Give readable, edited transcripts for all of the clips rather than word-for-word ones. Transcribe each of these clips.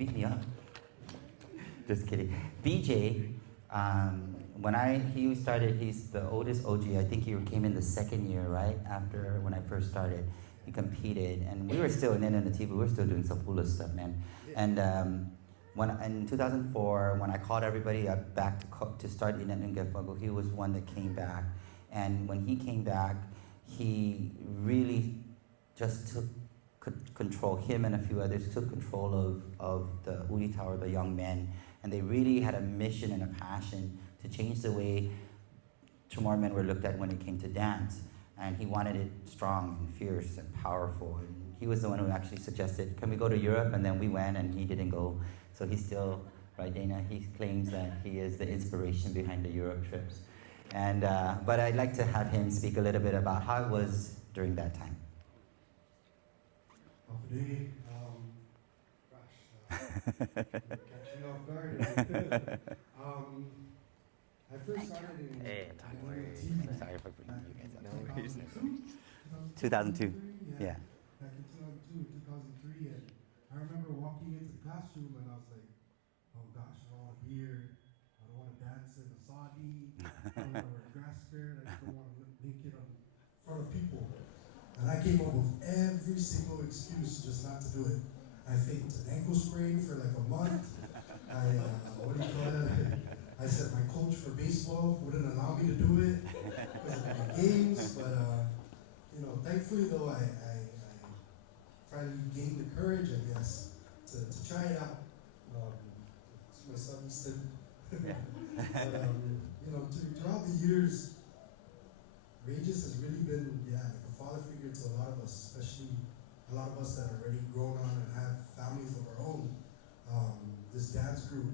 beat me up. Just kidding. BJ, he's the oldest OG. I think he came in the second year, right? After when I first started, he competed, and we were still in the TV. We were still doing some foolish stuff, man. And when in 2004, when I called everybody up back to start Inet Nungefago, he was one that came back. And when he came back, he really just took control. Him and a few others took control of the HITA, or the young men, and they really had a mission and a passion to change the way CHamoru men were looked at when it came to dance. And he wanted it strong and fierce and powerful. And he was the one who actually suggested, can we go to Europe? And then we went, and he didn't go. So he's still, right, Dana? He claims that he is the inspiration behind the Europe trips. And but I'd like to have him speak a little bit about how it was during that time. Catching off guard. I first started in Sorry for bringing you guys up. 2002. Yeah. Back in 2002, 2003, and I remember walking into the classroom and I was like, oh gosh, I don't want to be here. I don't want to dance in the Saudi. I don't want to wear a grass skirt. I just don't want to look naked in front of people. And I came up with every single excuse just not to do it. I faked an ankle sprain for like a month. I said my coach for baseball wouldn't allow me to do it because of my games, but thankfully though I finally gained the courage, I guess, to try it out. My son Easton. But throughout the years, Reyes has really been like a father figure to a lot of us, especially a lot of us that are already grown on and have families of our own. This dance group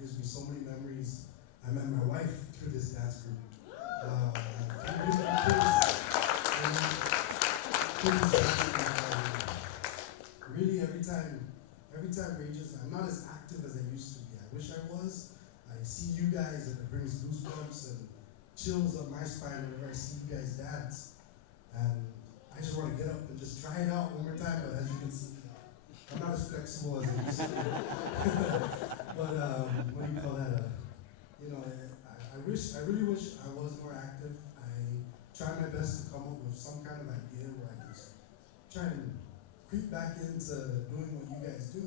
gives me so many memories. I met my wife through this dance group. Really, every time Reyes, I'm not as active as I used to be. I wish I was. I see you guys and it brings goosebumps and chills up my spine whenever I see you guys dance. And I just want to get up and just try it out one more time, but as you can see, I'm not as flexible as I used to be. But what do you call that? I really wish I was more active. I try my best to come up with some kind of idea where I can try and creep back into doing what you guys do.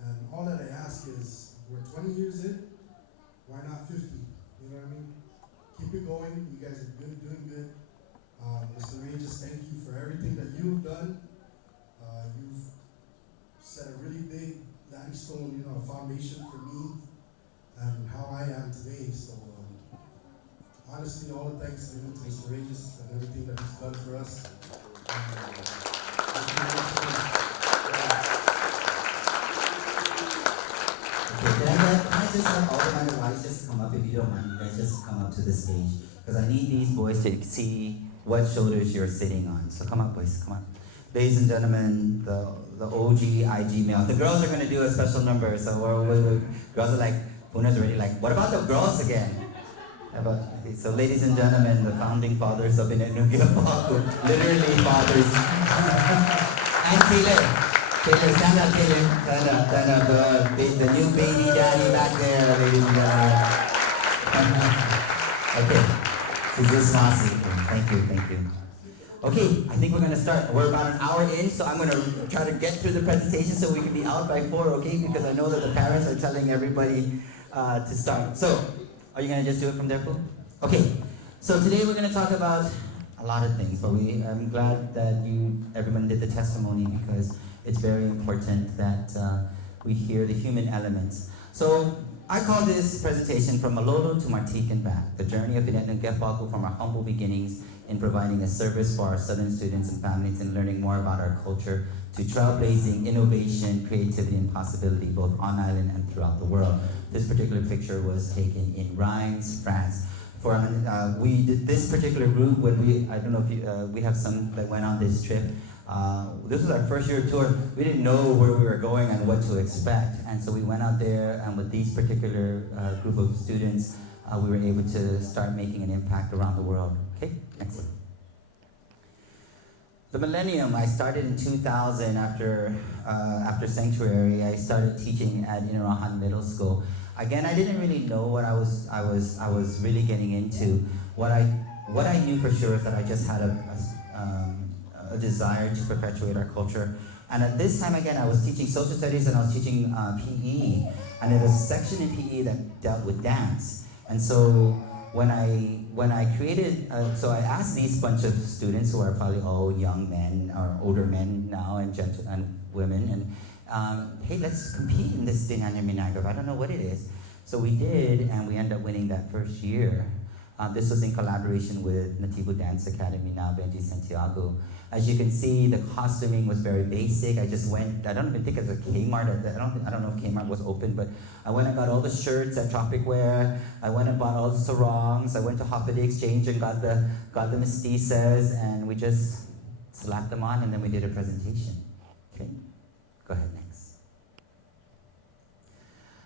And all that I ask is, we're 20 years in, why not 50? You know what I mean? Keep it going. You guys are good, doing good. Mr. Reyes, thank you for everything that you've done. You've set a really big limestone, foundation for me and how I am today. So honestly, all the thanks given to Mr. Reyes and everything that he's done for us. Okay, can I just have all of my guys just come up, if you don't mind, you guys just come up to the stage. Because I need these boys to see what shoulders you're sitting on. So come up, boys, come up. Ladies and gentlemen, the OG IG male. The girls are going to do a special number, so girls are like, Puna's already like, what about the girls again? So ladies and gentlemen, the founding fathers of Inet Nungefago, literally fathers. And Taylor, stand up, Taylor. Stand up. The new baby daddy back there, ladies and gentlemen. Okay, this is Masi. Thank you. Okay, I think we're going to start. We're about an hour in, so I'm going to try to get through the presentation so we can be out by 4, okay? Because I know that the parents are telling everybody to start. So, are you going to just do it from there, Pooh? Okay, so today we're going to talk about a lot of things, but I'm glad that everyone did the testimony because it's very important that we hear the human elements. So, I call this presentation From Malolo to Martinique and Back, the journey of Inet Nungefago from our humble beginnings in providing a service for our Southern students and families and learning more about our culture to trailblazing innovation, creativity, and possibility both on island and throughout the world. This particular picture was taken in Rheims, France. We did this particular group when I don't know if we have some that went on this trip. This was our first year tour. We didn't know where we were going and what to expect. And so we went out there and with these particular group of students, we were able to start making an impact around the world. Okay, next one. The millennium, I started in 2000 after Sanctuary. I started teaching at Inarahan Middle School. Again, I didn't really know what I was really getting into. What I knew for sure is that I just had a desire to perpetuate our culture. And at this time, again, I was teaching social studies and I was teaching PE. And there was a section in PE that dealt with dance. And so when I created, so I asked these bunch of students who are probably all young men or older men now and women, and hey, let's compete in this Dinanya Minagov. I don't know what it is. So we did, and we ended up winning that first year. This was in collaboration with Nativo Dance Academy, now Benji Santiago. As you can see, the costuming was very basic. I just went, I don't even think it's a Kmart, I don't know if Kmart was open, but I went and got all the shirts at Tropic Wear. I went and bought all the sarongs. I went to Holiday Exchange and got the mestizas, and we just slapped them on, and then we did a presentation. Okay, go ahead next.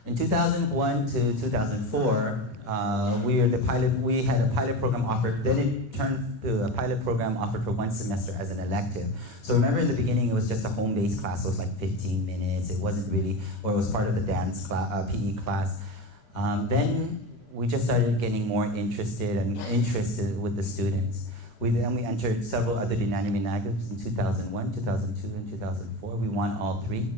In 2001 to 2004, we had a pilot program offered, then it turned to a pilot program offered for 1 semester as an elective. So remember in the beginning it was just a home-based class, so it was like 15 minutes, it wasn't really, or it was part of the dance class, PE class. Then we just started getting more interested with the students. We entered several other Dinanya Minagavs in 2001, 2002, and 2004. We won all 3.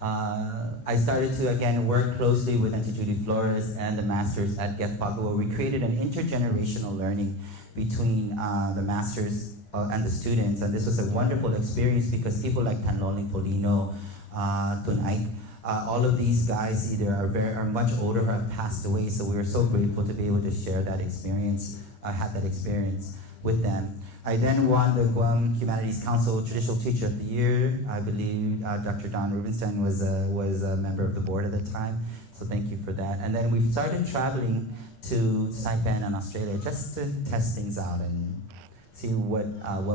I started to again work closely with Auntie Judy Flores and the masters at GEFPAGO, where we created an intergenerational learning between the masters and the students. And this was a wonderful experience because people like Tanloling Polino, Tunaik, all of these guys either are much older or have passed away. So we were so grateful to be able to share that experience, had that experience with them. I then won the Guam Humanities Council Traditional Teacher of the Year. I believe Dr. Don Rubenstein was a member of the board at the time, so thank you for that. And then we started traveling to Saipan and Australia just to test things out and see what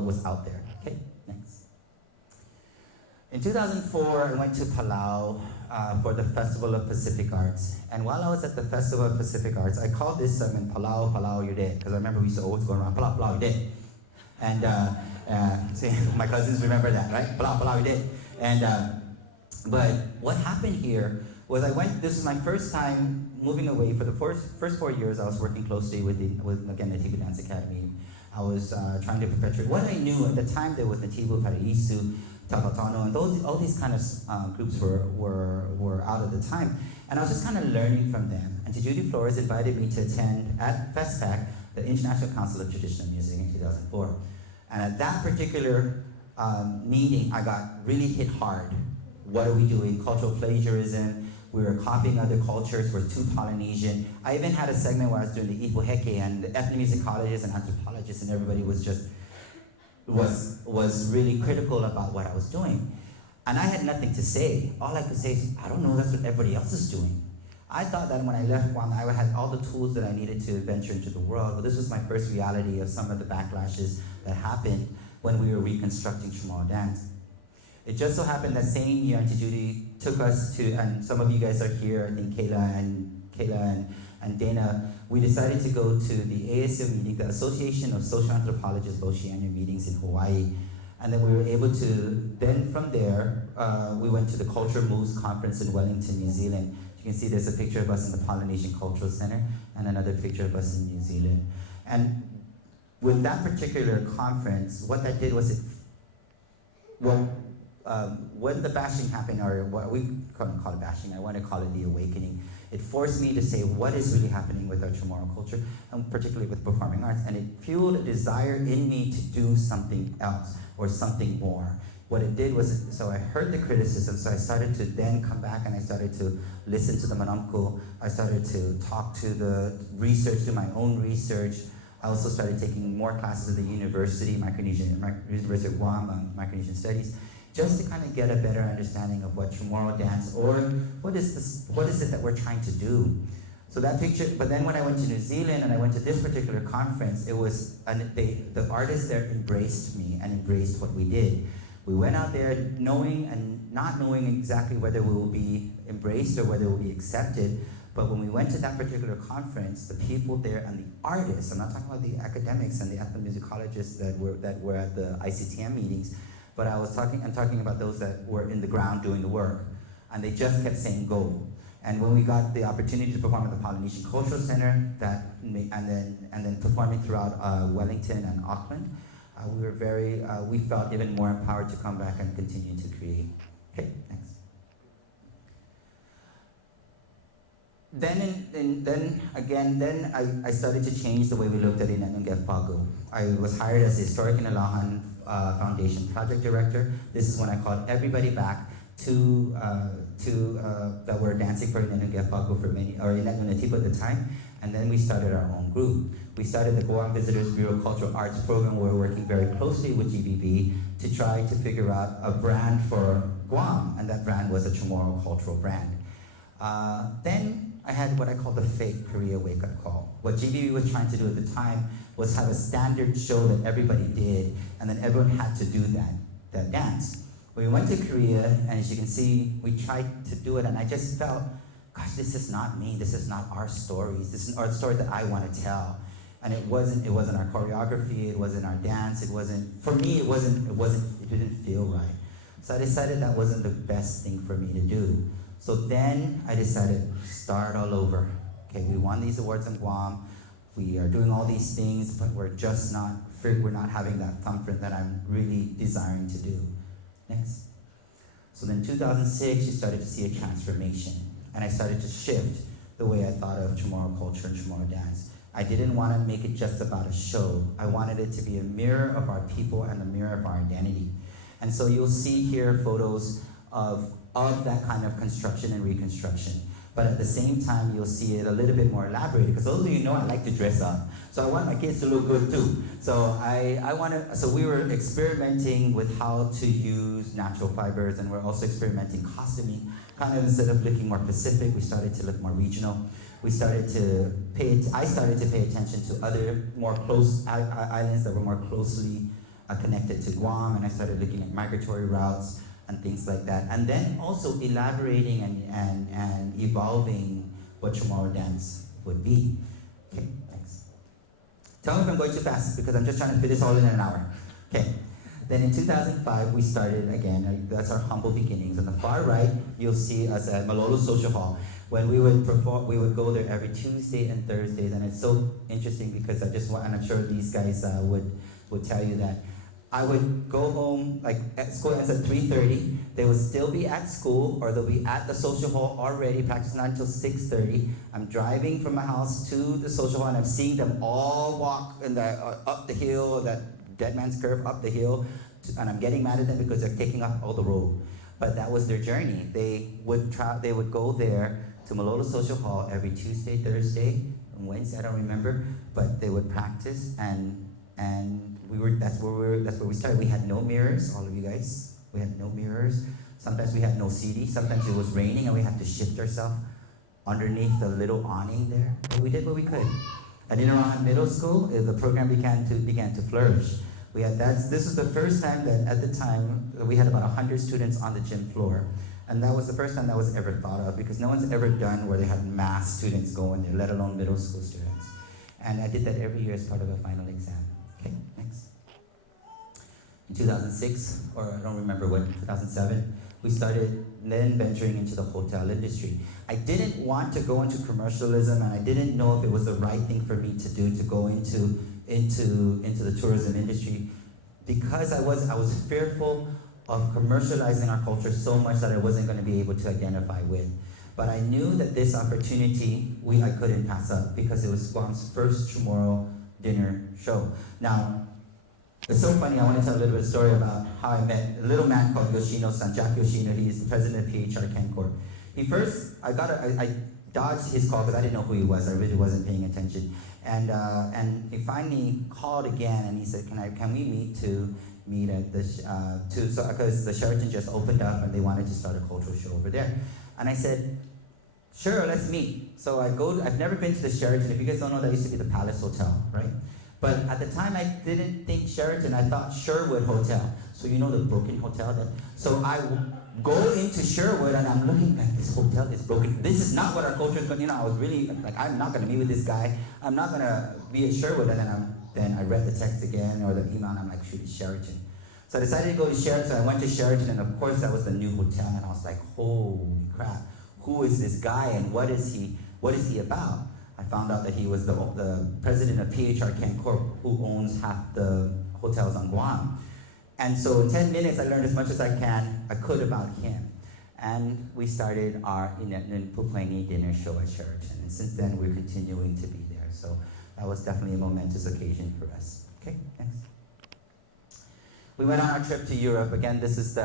was out there. Okay, next. In 2004, I went to Palau for the Festival of Pacific Arts. And while I was at the Festival of Pacific Arts, I called this segment Palau, Palau, You're Dead, because I remember we used to always go around, Palau, Palau, You're Dead. And see, my cousins remember that, right? Palau, Palau, You're Dead. And, but what happened here was this is my first time moving away. For the first 4 years, I was working closely with again, Nativo Dance Academy. I was trying to perpetuate what I knew at the time. There was Nativo, Paraisu, Tapatano, and all these kind of groups were out at the time. And I was just kind of learning from them. And Judy Flores invited me to attend at FESPAC, the International Council of Traditional Music in 2004. And at that particular meeting, I got really hit hard. What are we doing? Cultural plagiarism. We were copying other cultures. We're too Polynesian. I even had a segment where I was doing the Ipoheke, and the ethnomusicologists and anthropologists and everybody was really critical about what I was doing. And I had nothing to say. All I could say is, I don't know, that's what everybody else is doing. I thought that when I left Guam, I had all the tools that I needed to venture into the world, but this was my first reality of some of the backlashes that happened when we were reconstructing CHamoru dance. It just so happened that same year, Auntie Judy took us to, and some of you guys are here, I think Kayla and Dana, we decided to go to the ASO meeting, the Association of Social Anthropologists Oceania meetings in Hawaii. And then we were able to, then from there, we went to the Culture Moves Conference in Wellington, New Zealand. You can see there's a picture of us in the Polynesian Cultural Center and another picture of us in New Zealand. And with that particular conference, what that did was when the bashing happened, or what we couldn't call it bashing, I want to call it the awakening, it forced me to say what is really happening with our Chamorro culture, and particularly with performing arts, and it fueled a desire in me to do something else or something more. What it did was, so I heard the criticism, so I started to then come back and I started to listen to the Manamko. I started to talk to the research, do my own research. I also started taking more classes at the university, University of Guam, Micronesian Studies, just to kind of get a better understanding of what Chamorro dance, or what is it that we're trying to do. So that picture, but then when I went to New Zealand and I went to this particular conference, it was, the artists there embraced me and embraced what we did. We went out there knowing and not knowing exactly whether we will be embraced or whether we will be accepted, But when we went to that particular conference, the people there and the artists, I'm not talking about the academics and the ethnomusicologists that were at the ICTM meetings, but I'm talking about those that were in the ground doing the work. And they just kept saying go. And when we got the opportunity to perform at the Polynesian Cultural Center, and then performing throughout Wellington and Auckland, we felt even more empowered to come back and continue to create. Okay, next. Then I started to change the way we looked at Inanungef Pago. I was hired as the Historic Inalahan Foundation Project Director. This is when I called everybody back that were dancing for Inanungef Pago for Inanunatipo at the time, and then we started our own group. We started the Guam Visitors Bureau Cultural Arts Program, where we're working very closely with GVB to try to figure out a brand for Guam, and that brand was a CHamoru cultural brand. Then I had what I call the fake Korea wake-up call. What GVB was trying to do at the time was have a standard show that everybody did, and then everyone had to do that dance. We went to Korea, and as you can see, we tried to do it, and I just felt, gosh, this is not me. This is not our stories. This is our story that I want to tell. And it wasn't our choreography. It wasn't our dance. It wasn't, for me, it didn't feel right. So I decided that wasn't the best thing for me to do. So then I decided, start all over. Okay, we won these awards in Guam. We are doing all these things, but we're not having that thumbprint that I'm really desiring to do. Next. So then 2006, you started to see a transformation. And I started to shift the way I thought of CHamoru culture and CHamoru dance. I didn't want to make it just about a show. I wanted it to be a mirror of our people and a mirror of our identity. And so you'll see here photos of that kind of construction and reconstruction. But at the same time, you'll see it a little bit more elaborated, because those of you know I like to dress up. So I want my kids to look good too. So so we were experimenting with how to use natural fibers, and we're also experimenting costuming. Kind of instead of looking more Pacific, we started to look more regional. I started to pay attention to other more close islands that were more closely connected to Guam, and I started looking at migratory routes and things like that. And then also elaborating and evolving what CHamoru dance would be. Okay, thanks. Tell me if I'm going too fast, because I'm just trying to fit this all in an hour. Okay. Then in 2005, we started again. That's our humble beginnings. On the far right, you'll see us at Malolo Social Hall. When we would perform, we would go there every Tuesday and Thursdays, and it's so interesting because and I'm sure these guys would tell you that I would go home, like school ends at 3:30. They would still be at school, or they'll be at the social hall already, practicing not until 6:30. I'm driving from my house to the social hall, and I'm seeing them all walk up the hill, that dead man's curve up the hill, and I'm getting mad at them because they're taking up all the road. But that was their journey. They would go there to Malolo Social Hall every Tuesday, Thursday, and Wednesday, I don't remember, but they would practice, and that's where we started. We had no mirrors, all of you guys. We had no mirrors. Sometimes we had no CD. Sometimes it was raining and we had to shift ourselves underneath the little awning there. But we did what we could. And in around middle school, the program began to flourish. This was the first time that at the time we had about 100 students on the gym floor. And that was the first time that was ever thought of, because no one's ever done where they had mass students going there, let alone middle school students. And I did that every year as part of a final exam. Okay, next. In 2006, or I don't remember when, 2007, we started then venturing into the hotel industry. I didn't want to go into commercialism, and I didn't know if it was the right thing for me to do, to go into the tourism industry, because I was fearful of commercializing our culture so much that I wasn't going to be able to identify with. But I knew that this opportunity I couldn't pass up, because it was Guam's first CHamoru dinner show. Now, it's so funny. I want to tell a little bit of a story about how I met a little man called Yoshino-san, Jack Yoshino. He is the president of PHR Kencorp. I dodged his call because I didn't know who he was. I really wasn't paying attention. And he finally called again, and he said, "Can we meet at this because the Sheraton just opened up and they wanted to start a cultural show over there." And I said, "Sure, let's meet." So I've never been to the Sheraton. If you guys don't know, that used to be the Palace Hotel, right? But at the time, I didn't think Sheraton. I thought Sherwood Hotel. So you know the broken hotel. So I go into Sherwood and I'm looking like this hotel is broken. This is not what our culture is going. I was really like, I'm not going to meet with this guy. I'm not going to be at Sherwood. And then I read the text again or the email and I'm like, shoot, it's Sheraton. So I decided to go to Sheraton. I went to Sheraton and of course that was the new hotel and I was like, holy crap, who is this guy and what is he about? I found out that he was the president of PHR Ken Corp, who owns half the hotels on Guam. And so in 10 minutes, I learned as much as I could about him. And we started our Puplangi dinner show at Sheraton. And since then, we're continuing to be there. So that was definitely a momentous occasion for us. Okay, next. We went on our trip to Europe. Again, this is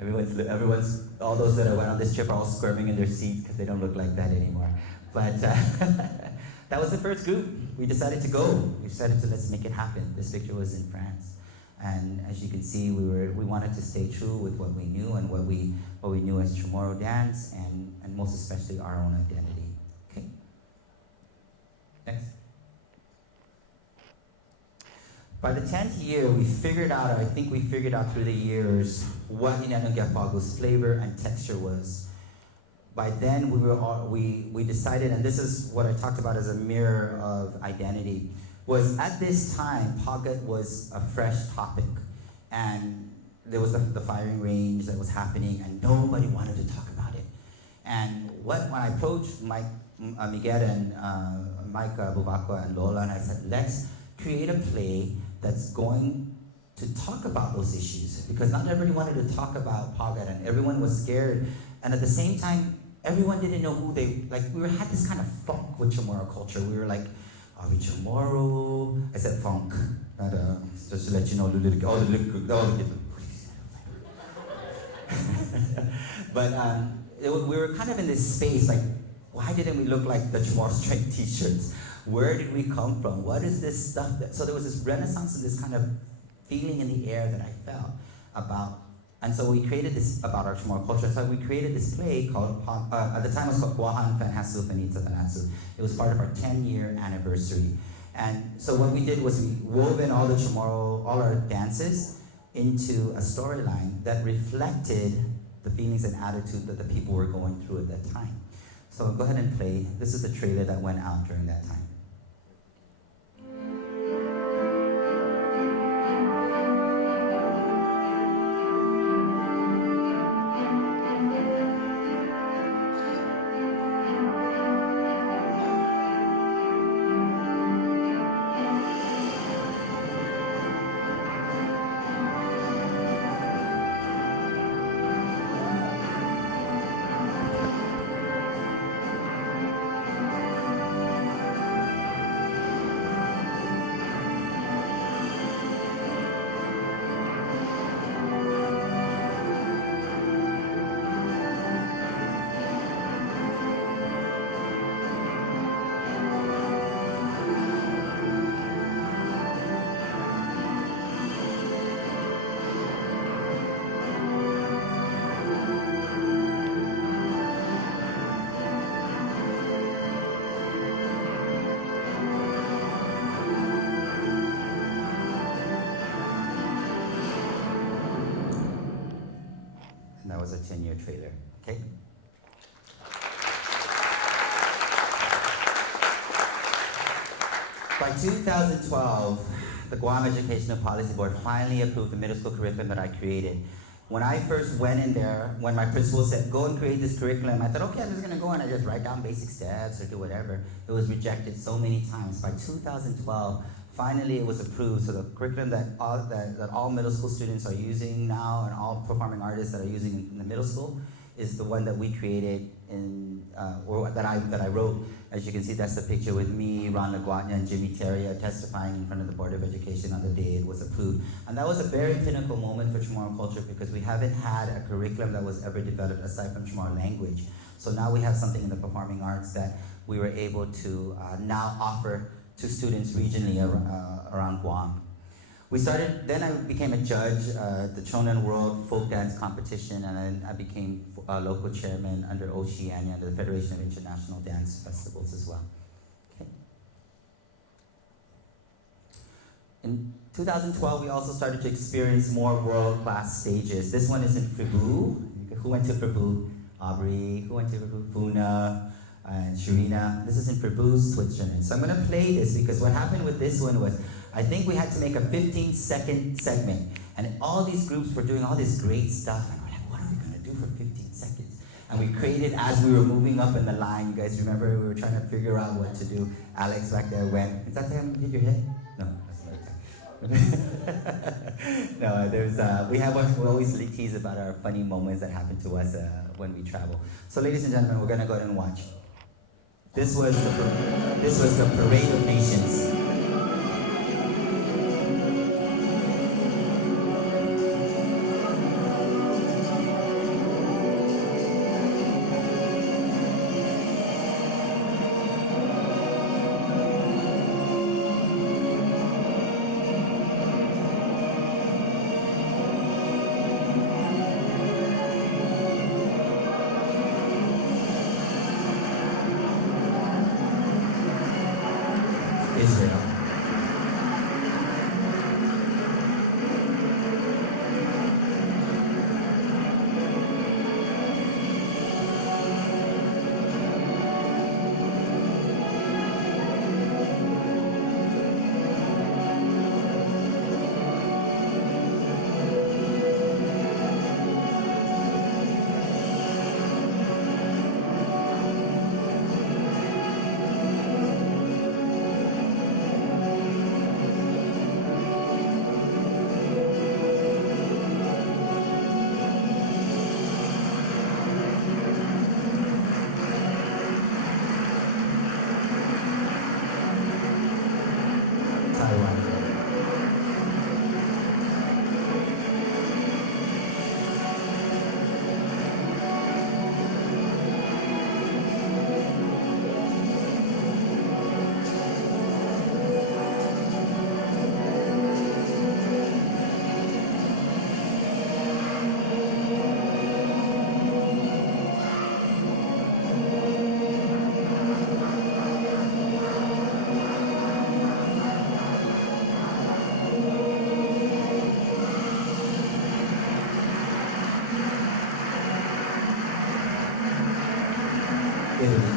everyone's, all those that went on this trip are all squirming in their seats because they don't look like that anymore. But that was the first group. We decided to go. We decided to let's make it happen. This picture was in France. And as you can see, we wanted to stay true with what we knew and what we knew as CHamoru dance and most especially our own identity. Okay. Next. By the 10th year, we figured out through the years what Inanungapagu's flavor and texture was. By then, we decided, and this is what I talked about as a mirror of identity, was at this time, Pagat was a fresh topic. And there was the firing range that was happening, and nobody wanted to talk about it. And when I approached Miguel and Mike Buvakwa and Lola, and I said, let's create a play that's going to talk about those issues. Because not everybody wanted to talk about Pagat, and everyone was scared. And at the same time, everyone didn't know who they, like, had this kind of funk with Chamorro culture. We were like, are we Chamorro? I said funk. Just to let you know, but we were kind of in this space, like, why didn't we look like the Chamorro strength t-shirts? Where did we come from? What is this stuff? So there was this renaissance and this kind of feeling in the air that I felt about. And so we created this about our Chamorro culture. So we created this play called, at the time it was called Guahan Fanhasu Fanita Fanatsu. It was part of our 10-year anniversary. And so what we did was we wove in all the Chamorro, all our dances into a storyline that reflected the feelings and attitude that the people were going through at that time. So go ahead and play. This is the trailer that went out during that time. That was a 10-year trailer, okay? By 2012, the Guam Educational Policy Board finally approved the middle school curriculum that I created. When I first went in there, when my principal said, go and create this curriculum, I thought, okay, I'm just gonna go and I just write down basic steps or do whatever. It was rejected so many times. By 2012, finally it was approved, so the curriculum that all middle school students are using now and all performing artists that are using in the middle school is the one that we created or that I wrote. As you can see, that's the picture with me, Ron LaGuardia, and Jimmy Terria testifying in front of the Board of Education on the day it was approved. And that was a very pinnacle moment for Chamorro culture because we haven't had a curriculum that was ever developed aside from Chamorro language. So now we have something in the performing arts that we were able to now offer to students regionally around Guam. Then I became a judge at the Chonan World Folk Dance Competition, and then I became local chairman under Oceania, under the Federation of International Dance Festivals as well. Okay. In 2012, we also started to experience more world-class stages. This one is in Cebu. Who went to Cebu? Aubrey. Who went to Cebu? Funa and Sharina. This is in Cebu, Switzerland. So I'm going to play this because what happened with this one was, I think we had to make a 15-second segment. And all these groups were doing all this great stuff. And we're like, what are we going to do for 15 seconds? And we created as we were moving up in the line. You guys remember we were trying to figure out what to do. Alex back there went, is that time you hit your head? No, that's the right time. No, we always tease about our funny moments that happen to us when we travel. So ladies and gentlemen, we're going to go ahead and watch. This was the Parade of Nations. Israel. Taiwan. Italy.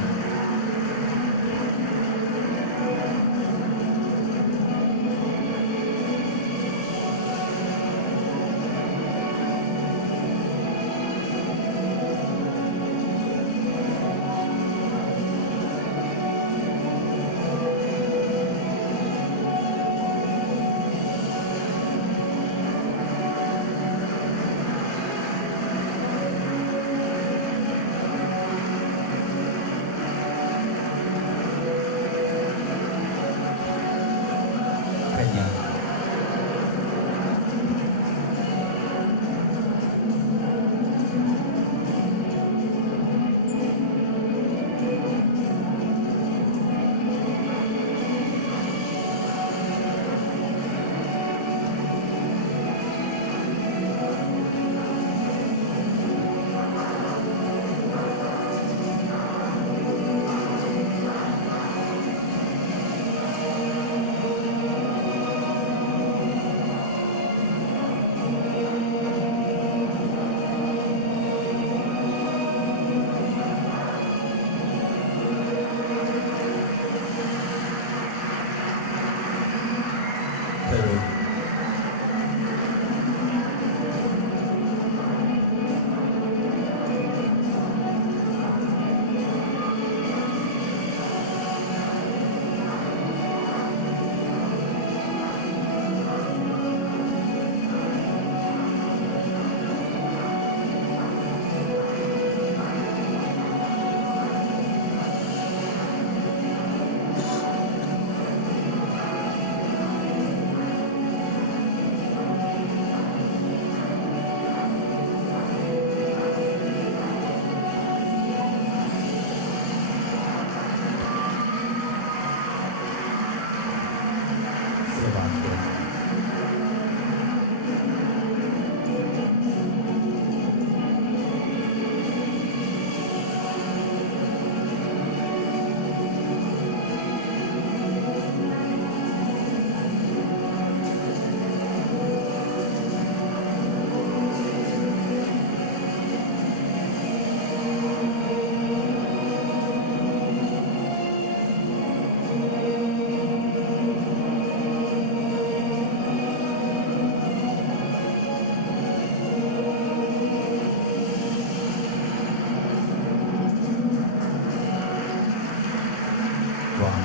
Guam.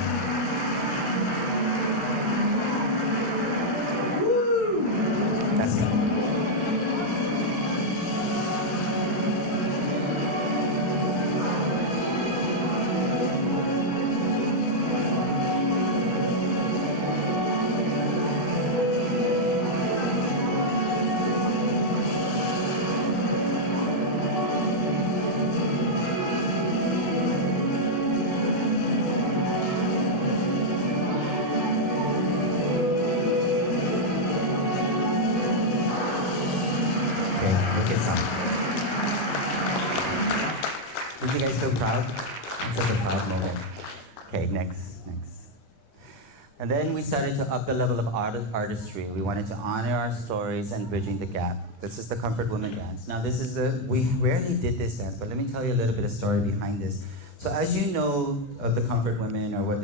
Let's go. Okay, look at some. Did you guys feel proud? It's such a proud moment. Okay, next. And then we started to up the level of artistry. We wanted to honor our stories and bridging the gap. This is the Comfort Women dance. Now this is we rarely did this dance, but let me tell you a little bit of story behind this. So as you know of the Comfort Women, or what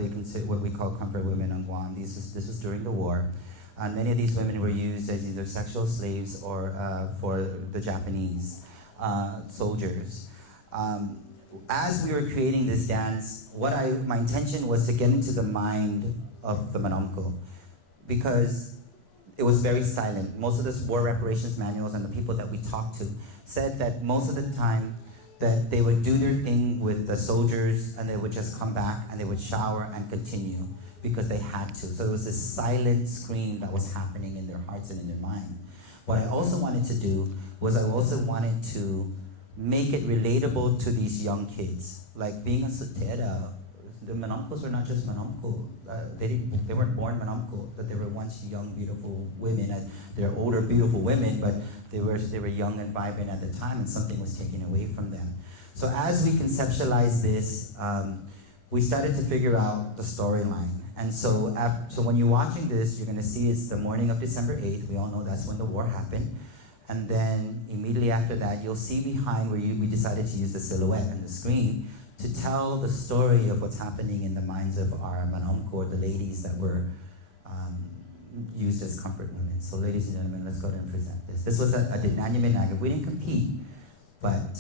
we call Comfort Women on Guam, this was during the war. And many of these women were used as either sexual slaves or for the Japanese soldiers. As we were creating this dance, my intention was to get into the mind of the Manomko, because it was very silent. Most of the war reparations manuals and the people that we talked to said that most of the time that they would do their thing with the soldiers and they would just come back and they would shower and continue because they had to. So it was this silent scream that was happening in their hearts and in their mind. What I also wanted to do was I also wanted to make it relatable to these young kids. Like being a soltera, the Manomkos were not just Manomko. They weren't born Manomko, that they were once young, beautiful women. And they're older, beautiful women, but they were young and vibrant at the time, and something was taken away from them. So as we conceptualized this, we started to figure out the storyline. And so when you're watching this, you're gonna see it's the morning of December 8th. We all know that's when the war happened. And then immediately after that, you'll see behind where we decided to use the silhouette and the screen to tell the story of what's happening in the minds of our Manomko, the ladies that were used as comfort women. So ladies and gentlemen, let's go ahead and present this. This was a Dinanya. We didn't compete, but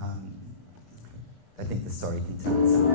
I think the story can tell itself.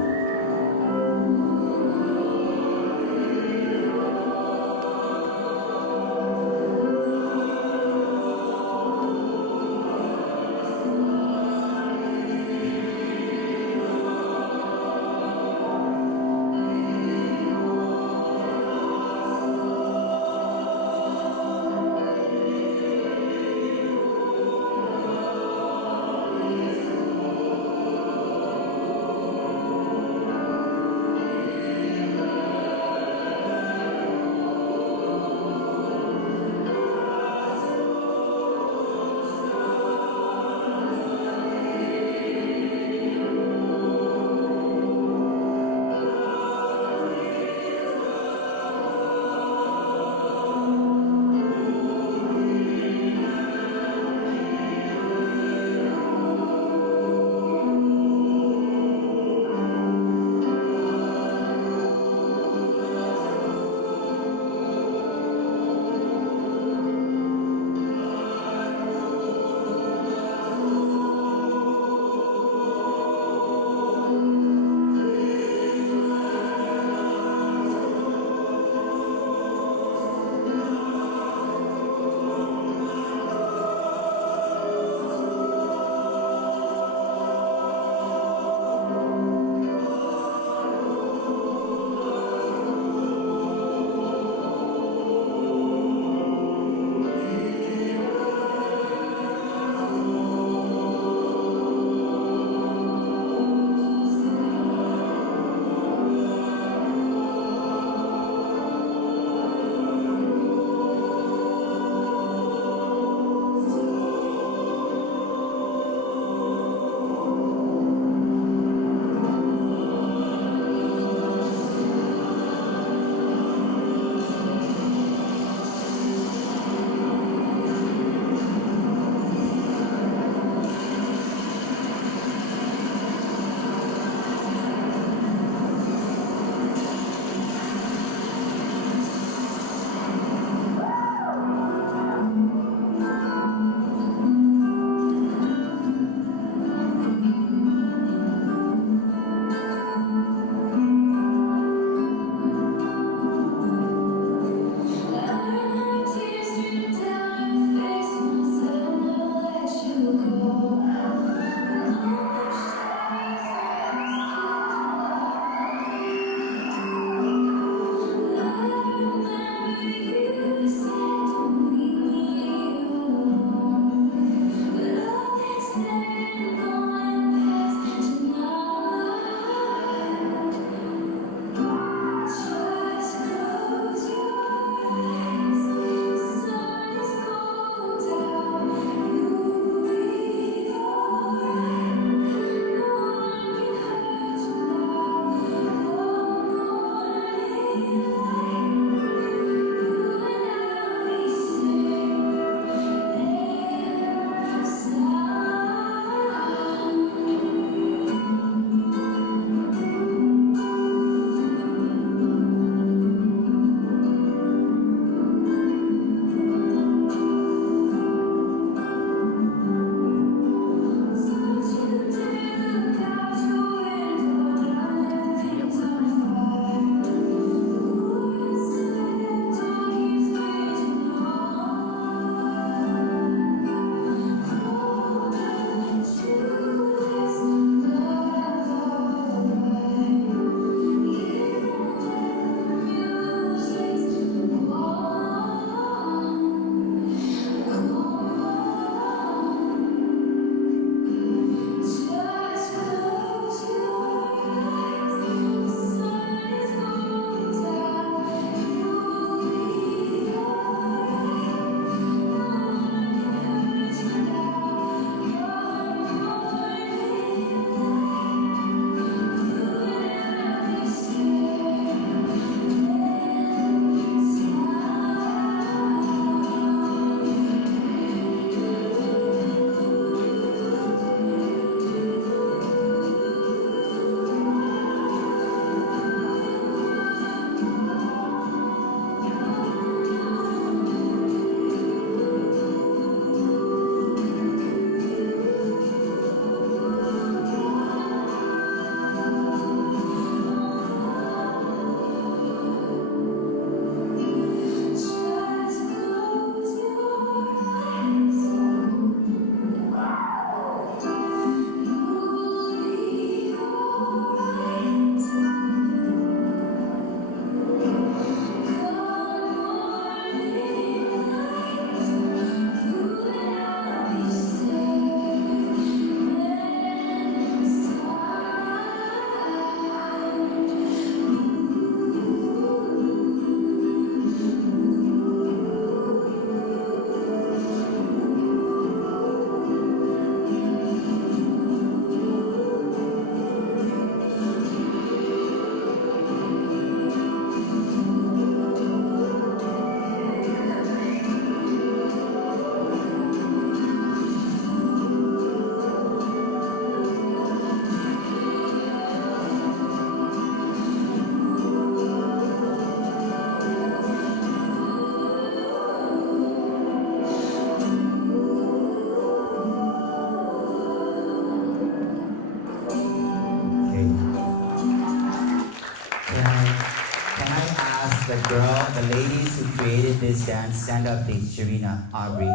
the ladies who created this dance, stand up please. Sharina, Aubrey,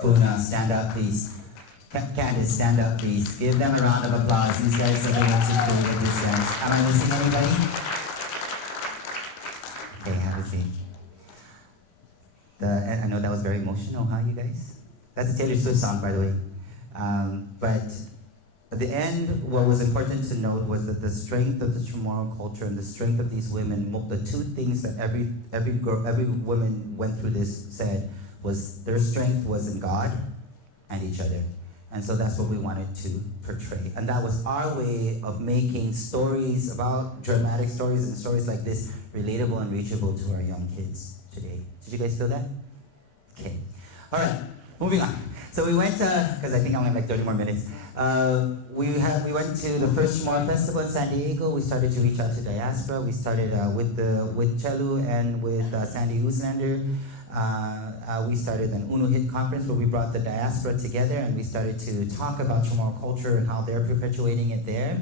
Funa, stand up please. Candice, stand up please. Give them a round of applause. These guys are the ones who created this dance. Am I missing anybody? Okay, have a seat. I know that was very emotional, huh, you guys? That's a Taylor Swift song, by the way. But at the end, what was important to note was that the strength of the Chamorro culture and the strength of these women, the two things that every woman went through this said was their strength was in God and each other. And so that's what we wanted to portray. And that was our way of making stories about dramatic stories and stories like this relatable and reachable to our young kids today. Did you guys feel that? Okay. All right, moving on. So we went, because I think I only have like 30 more minutes. We went to the first Chamorro Festival in San Diego. We started to reach out to diaspora. We started with Chelu and with Sandy Uslander. We started an Uno Hit conference where we brought the diaspora together and we started to talk about Chamorro culture and how they're perpetuating it there.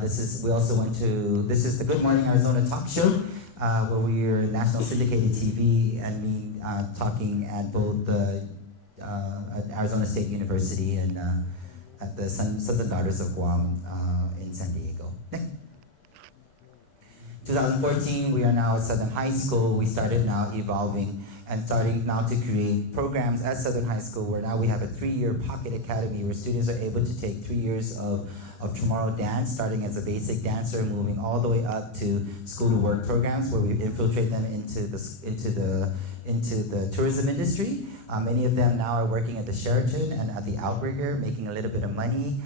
This is the Good Morning Arizona talk show where we are national syndicated TV and me talking at both the at Arizona State University and at the Sons and Daughters of Guam in San Diego. Next. 2014, we are now at Southern High School. We started now evolving and starting now to create programs at Southern High School where now we have a 3-year pocket academy where students are able to take 3 years of Chamorro dance, starting as a basic dancer, moving all the way up to school to work programs where we infiltrate them into the tourism industry. Many of them now are working at the Sheraton and at the Outrigger, making a little bit of money.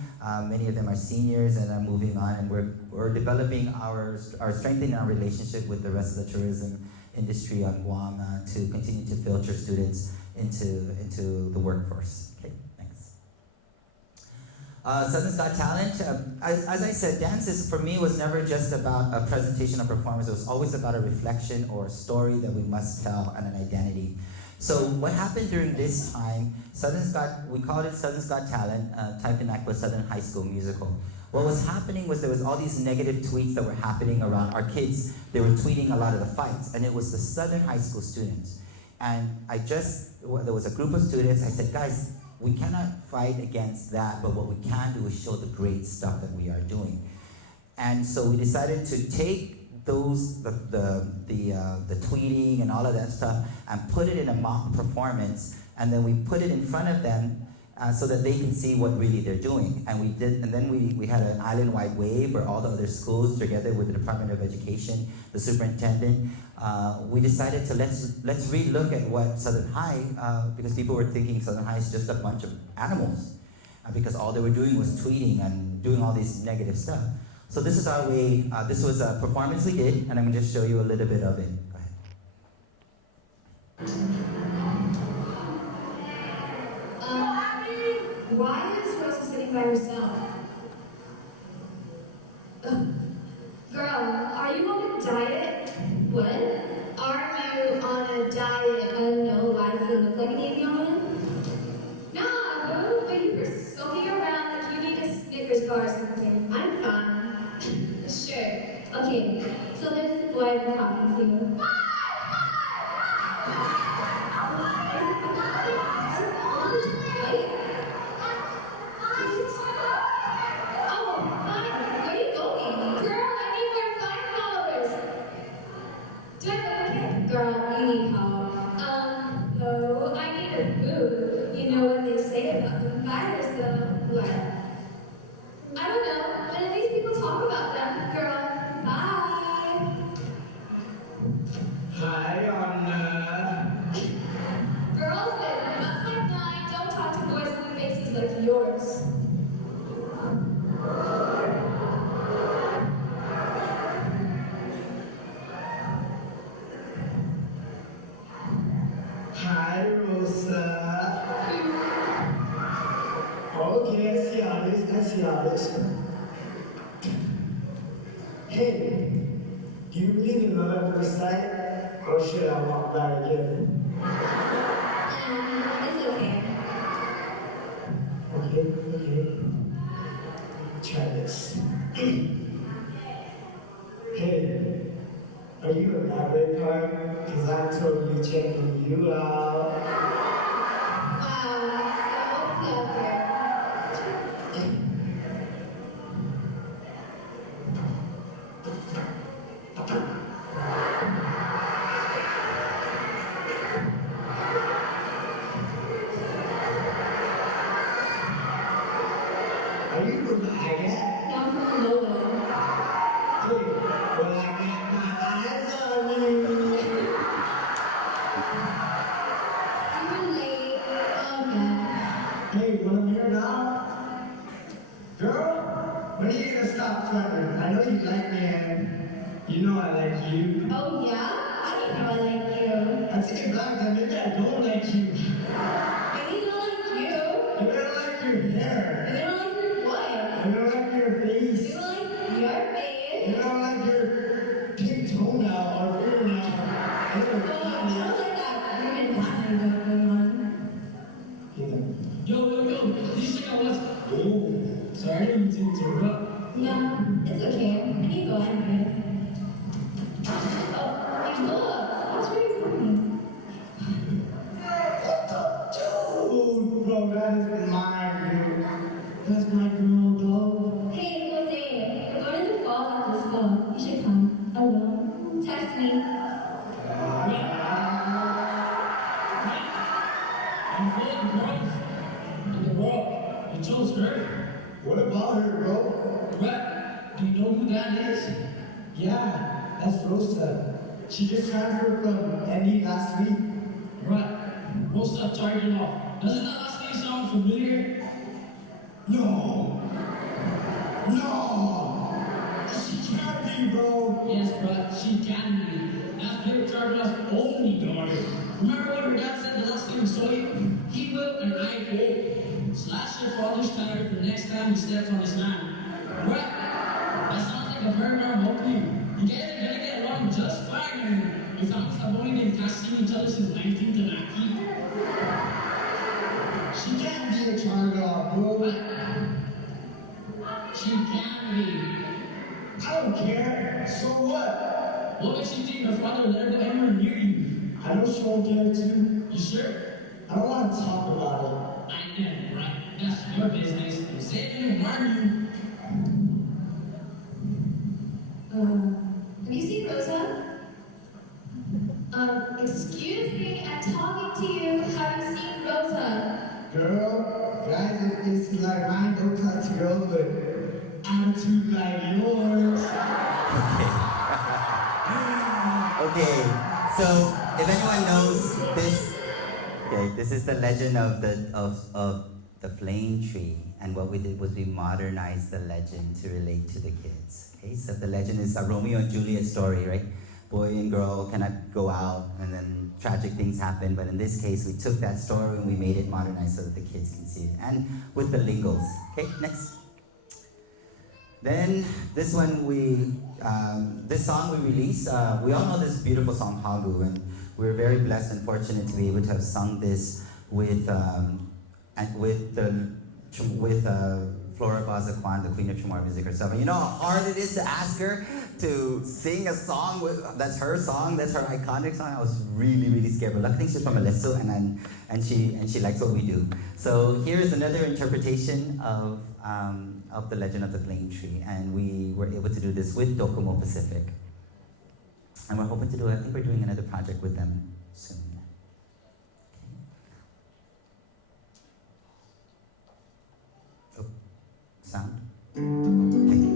Many of them are seniors and are moving on, and we're developing strengthening our relationship with the rest of the tourism industry on Guam to continue to filter students into the workforce. Okay, thanks. Southern's Got Talent. As I said, dance for me was never just about a presentation or performance. It was always about a reflection or a story that we must tell and an identity. So what happened during this time, we called it Southern's Got Talent, type in that was Southern High School Musical. What was happening was there was all these negative tweets that were happening around our kids. They were tweeting a lot of the fights, and it was the Southern High School students. And there was a group of students, I said, guys, we cannot fight against that, but what we can do is show the great stuff that we are doing. And so we decided to take the tweeting and all of that stuff and put it in a mock performance, and then we put it in front of them so that they can see what really they're doing. And then we had an island-wide wave where all the other schools, together with the Department of Education, the superintendent, we decided to let's relook at what Southern High, because people were thinking Southern High is just a bunch of animals, because all they were doing was tweeting and doing all this negative stuff. So this is our way. This was a performance we did, and I'm going to just show you a little bit of it. Go ahead. Why is Rosa sitting by herself? Girl, are you on a diet? What? Are you on a diet? No, why does it look like an alien? Nah, boo, but you were skulking around like you need a Snickers bar or something. I'm fine. Sure. Okay, so there's this boy I'm talking to. Girl, you need help. Oh, I need a boo. You know what they say about the virus, though. What? I don't know, but at least people talk about them. Girl, bye. Hi, Anna. Girls with butts like mine don't talk to boys with faces like yours. Hi, Rosa. Okay, I see Alex. Hey, do you believe in love at first sight, or should I walk by again? It's okay. Okay. Try this. Hey, are you a my big part, because I'm totally checking you out. Wow, so clever. Are you from Haggett? No, I'm from Lola. Hey, well, I got my eyes on you. Even late. Oh, God. Hey, wanna hear now? Girl, when are you gonna stop fronting? I know you like me and you know I like you. Oh, yeah? I didn't know I like you. I take it back that maybe I don't like you. Maybe I don't like you. Maybe I don't like your hair. Maybe I don't like your voice. Maybe I don't like your Maybe face. I don't like your face. Maybe I don't like your pink toenail or fingernail. I don't Oh, I know. don't like that women pattern going on. Yo, these check out what's. Oh, sorry, I didn't mean to interrupt. No, it's okay. I need to go anyway. Oh, these books. What's really important? Dude, bro, that is mine, dude. That's my girl, though. Hey, Jose, we're going to the falls after school. You should come. Alone. Text me. I'm full of girls in the world. You chose her. What about her, bro? What? Do you know who that is? Yeah, that's Rosa. She just transferred from ND last week. Right. Rosa charging off. Doesn't that last name sound familiar? No! She can't be, bro! Yes, but she can be. That's Big Charger's only daughter. Remember what her dad said the last time we saw you? He will and I will. Slash your father's tire the next time he steps on his land. What? That sounds like a very normal you. You guys are gonna get along just fine. You found somebody named casting each other since 1990. She can't be a Chargoff, bro. She can be. I don't care. So what? What makes you think her father would ever go anywhere near you? I know she won't care too. You sure? I don't want to talk about I know, right? That's your business. I'm saving you, warn Have you seen Rosa? Excuse me, I'm talking to you. Have you seen Rosa? it. Girl, guys with faces like mine don't talk to girls with attitude like yours. Okay, so if anyone knows this, okay, this is the legend of the flame tree, and what we did was we modernized the legend to relate to the kids. Okay, so the legend is a Romeo and Juliet story, right? Boy and girl cannot go out, and then tragic things happen. But in this case, we took that story and we made it modernized so that the kids can see it, and with the lingos. Okay, next. Then this one this song we released. We all know this beautiful song Hagu, and we're very blessed and fortunate to be able to have sung this with Flora Bazaquan, the Queen of CHamoru music herself. And you know how hard it is to ask her to sing a song that's her song, that's her iconic song. I was really, really scared. But luckily she's from Alesso, and she likes what we do. So here is another interpretation of the Legend of the Flame Tree, and we were able to do this with Docomo Pacific. And we're hoping to do, I think we're doing another project with them soon. Okay. Oh, sound? Okay.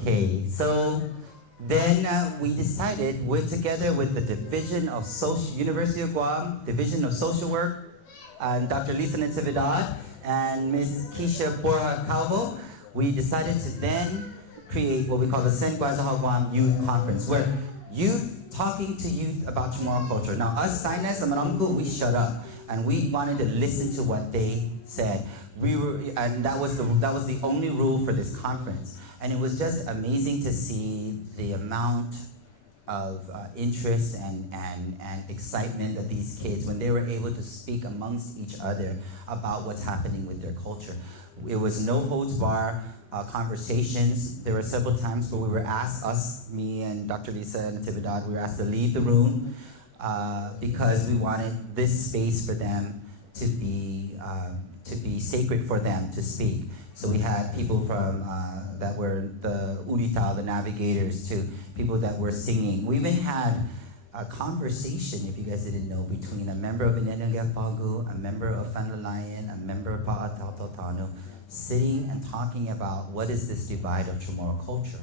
Okay, so then we decided, we're together with the Division of Social, University of Guam, Division of Social Work, and Dr. Lisa Natividad and Ms. Keisha Borja Calvo, we decided to then create what we call the Sen Guazahal Guam Youth Conference, where youth talking to youth about Chamorro culture. Now us, Sinus and Marangku, we shut up and we wanted to listen to what they said. And that was the only rule for this conference. And it was just amazing to see the amount of interest and excitement that these kids, when they were able to speak amongst each other about what's happening with their culture. It was no holds bar conversations. There were several times where we were asked, me and Dr. Lisa Natividad, we were asked to leave the room because we wanted this space for them to be sacred for them to speak. So we had people from that were the Urita, the navigators, to people that were singing. We even had a conversation, if you guys didn't know, between a member of Inenanga Pagu, a member of Fanlalayan, a member of Pa'atautano, sitting and talking about what is this divide of Chamorro culture.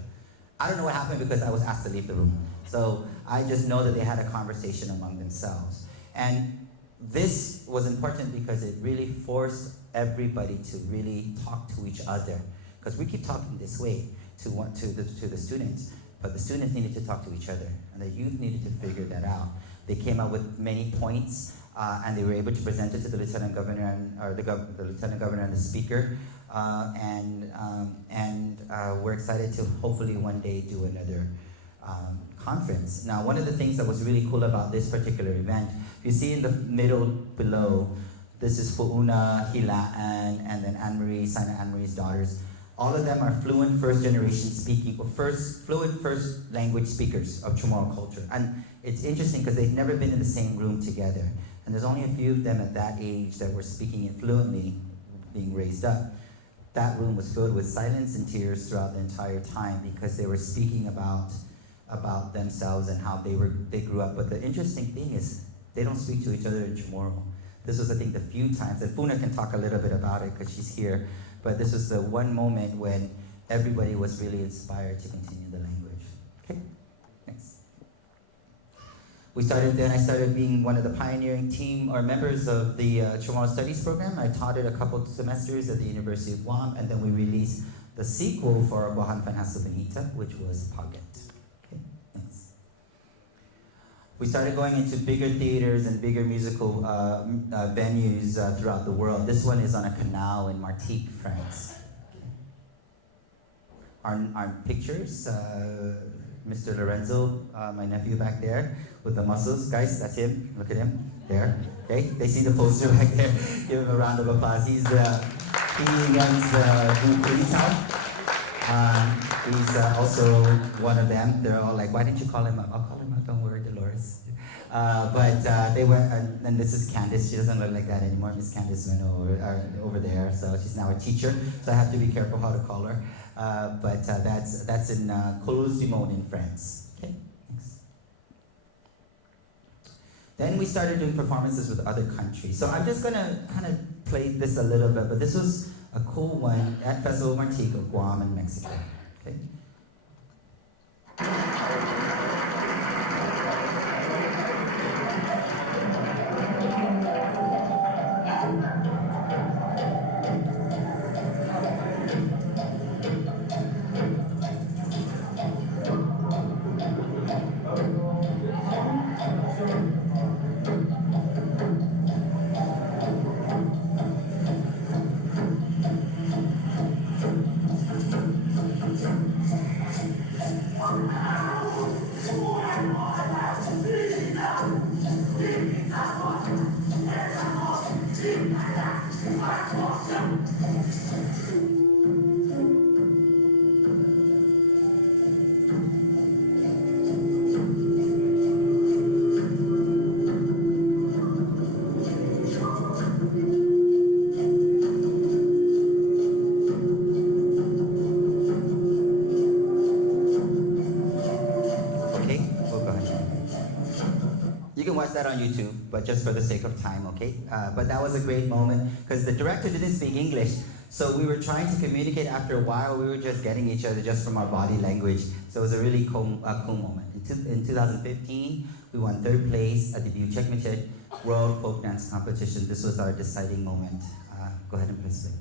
I don't know what happened because I was asked to leave the room. So I just know that they had a conversation among themselves. And this was important because it really forced everybody to really talk to each other. Because we keep talking this way to the students, but the students needed to talk to each other, and the youth needed to figure that out. They came up with many points, and they were able to present it to the lieutenant governor the lieutenant governor and the speaker, and we're excited to hopefully one day do another conference. Now, one of the things that was really cool about this particular event, you see in the middle below, this is Fuuna, Hilaan, and then Anne-Marie, Sana Anne-Marie's daughters. All of them are fluent fluent first language speakers of Chamorro culture. And it's interesting because they've never been in the same room together. And there's only a few of them at that age that were speaking it fluently, being raised up. That room was filled with silence and tears throughout the entire time because they were speaking about themselves and how they grew up. But the interesting thing is they don't speak to each other in Chamorro. This was, I think, the few times that Funa can talk a little bit about it because she's here. But this was the one moment when everybody was really inspired to continue the language. Okay, next. I started being one of the pioneering team or members of the Chamorro Studies program. I taught it a couple of semesters at the University of Guam, and then we released the sequel for Bohan Fanhasub HITA, which was Paget. Okay, next. We started going into bigger theaters and bigger musical venues throughout the world. This one is on a canal in Martigues, France. Our pictures, Mr. Lorenzo, my nephew back there with the muscles. Guys, that's him. Look at him there. Okay, they see the poster back there. Give him a round of applause. He runs he's also one of them. They're all like, why didn't you call him up? I'll call him up, don't worry, Dolores. But they went, and this is Candace. She doesn't look like that anymore. Miss Candace went over there, so she's now a teacher. So I have to be careful how to call her. But that's in Toulouse-du-Monde in France. Okay, thanks. Then we started doing performances with other countries. So I'm just gonna kind of play this a little bit, but this was a cool one at Festival Martigues of Guam and Mexico. Okay. That on YouTube, but just for the sake of time, okay? But that was a great moment because the director didn't speak English, So we were trying to communicate. After a while, we were just getting each other just from our body language. So it was a really cool moment. In 2015, we won 3rd place at the Buchek World Folk Dance Competition. This was our deciding moment. Go ahead and press play.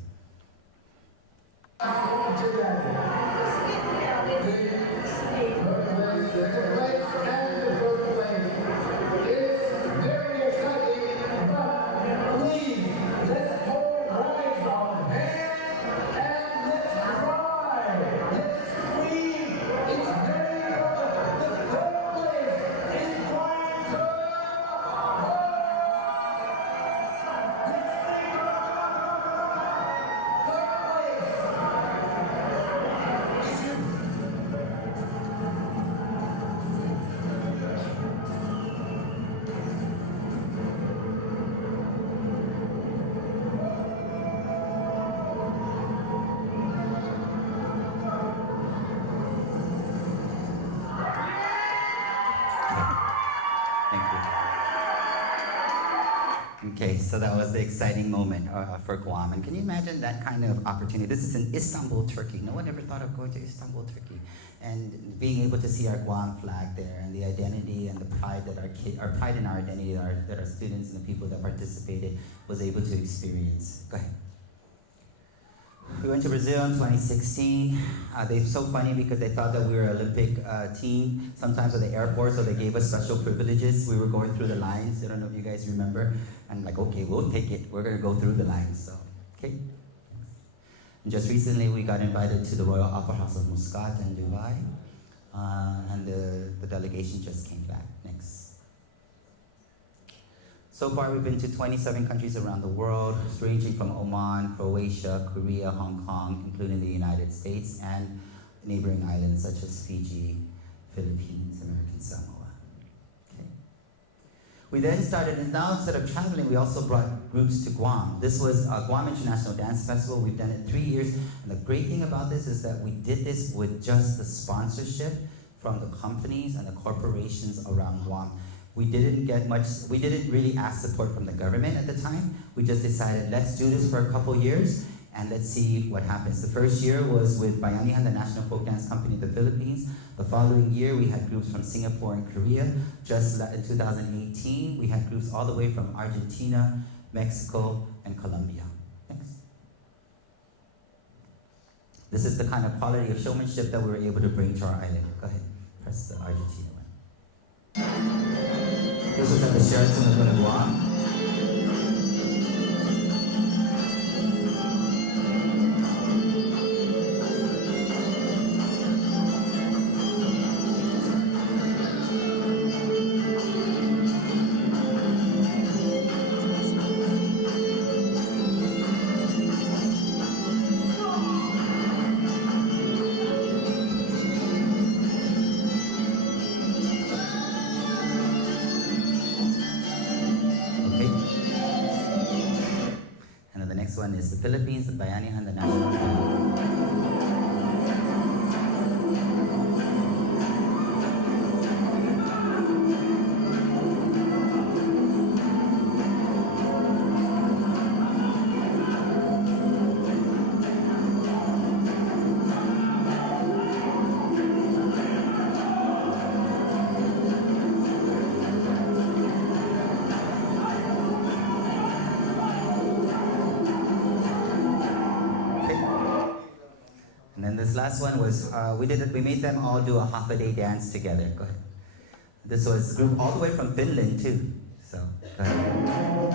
Okay, so that was the exciting moment for Guam. And can you imagine that kind of opportunity? This is in Istanbul, Turkey. No one ever thought of going to Istanbul, Turkey. And being able to see our Guam flag there and the identity and the pride that our pride in our identity that our students and the people that participated was able to experience. Go ahead. We went to Brazil in 2016. They're so funny because they thought that we were an Olympic team sometimes at the airport, so they gave us special privileges. We were going through the lines. I don't know if you guys remember. And like, okay, we'll take it. We're going to go through the lines. So, okay. And just recently, we got invited to the Royal Opera House of Muscat in Dubai. And the delegation just came back. Next. So far, we've been to 27 countries around the world, ranging from Oman, Croatia, Korea, Hong Kong, including the United States, and neighboring islands such as Fiji, Philippines, American Samoa. Okay. We then started, and now instead of traveling, we also brought groups to Guam. This was a Guam International Dance Festival. We've done it 3 years, and the great thing about this is that we did this with just the sponsorship from the companies and the corporations around Guam. We didn't really ask support from the government at the time. We just decided, let's do this for a couple years and let's see what happens. The first year was with Bayanihan, the National Folk Dance Company of the Philippines. The following year, we had groups from Singapore and Korea. Just in 2018, we had groups all the way from Argentina, Mexico, and Colombia. Next. This is the kind of quality of showmanship that we were able to bring to our island. Go ahead, press the Argentina one. This was at the Sheraton of Guam. Is the Philippines, the Bayanihan, the National last one was, we made them all do a half-a-day dance together. Go ahead. This was a group all the way from Finland, too. So, go ahead.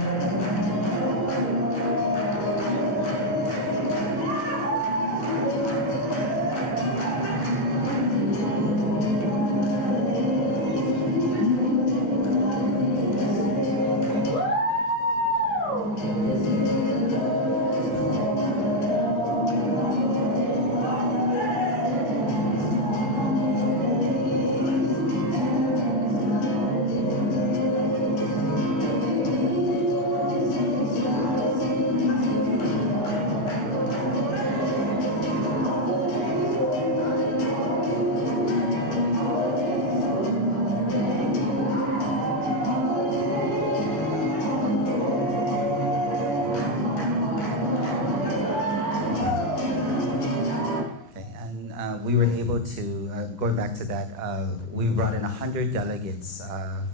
to, going back to that, we brought in 100 delegates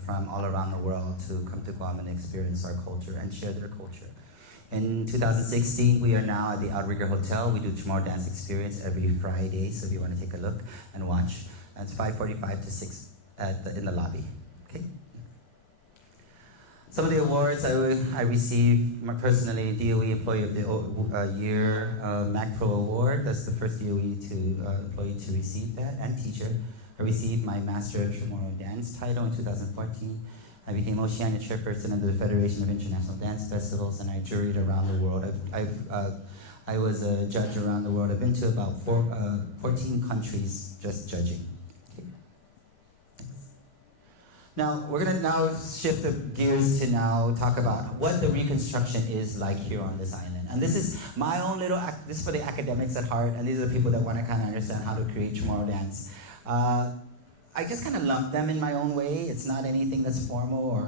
from all around the world to come to Guam and experience our culture and share their culture. In 2016, we are now at the Outrigger Hotel. We do CHamoru Dance Experience every Friday, so if you want to take a look and watch. And it's 5:45 to 6 in the lobby. Okay. Some of the awards I received personally: DOE Employee of the Year, Mac Pro Award. That's the first DOE employee to receive that, and teacher. I received my Master of CHamoru Dance title in 2014. I became Oceania Chairperson of the Federation of International Dance Festivals, and I juried around the world. I was a judge around the world. I've been to about 14 countries just judging. Now, we're going to now shift the gears to now talk about what the reconstruction is like here on this island. And this is my own little, this is for the academics at heart, and these are the people that want to kind of understand how to create CHamoru dance. I just kind of lump them in my own way. It's not anything that's formal,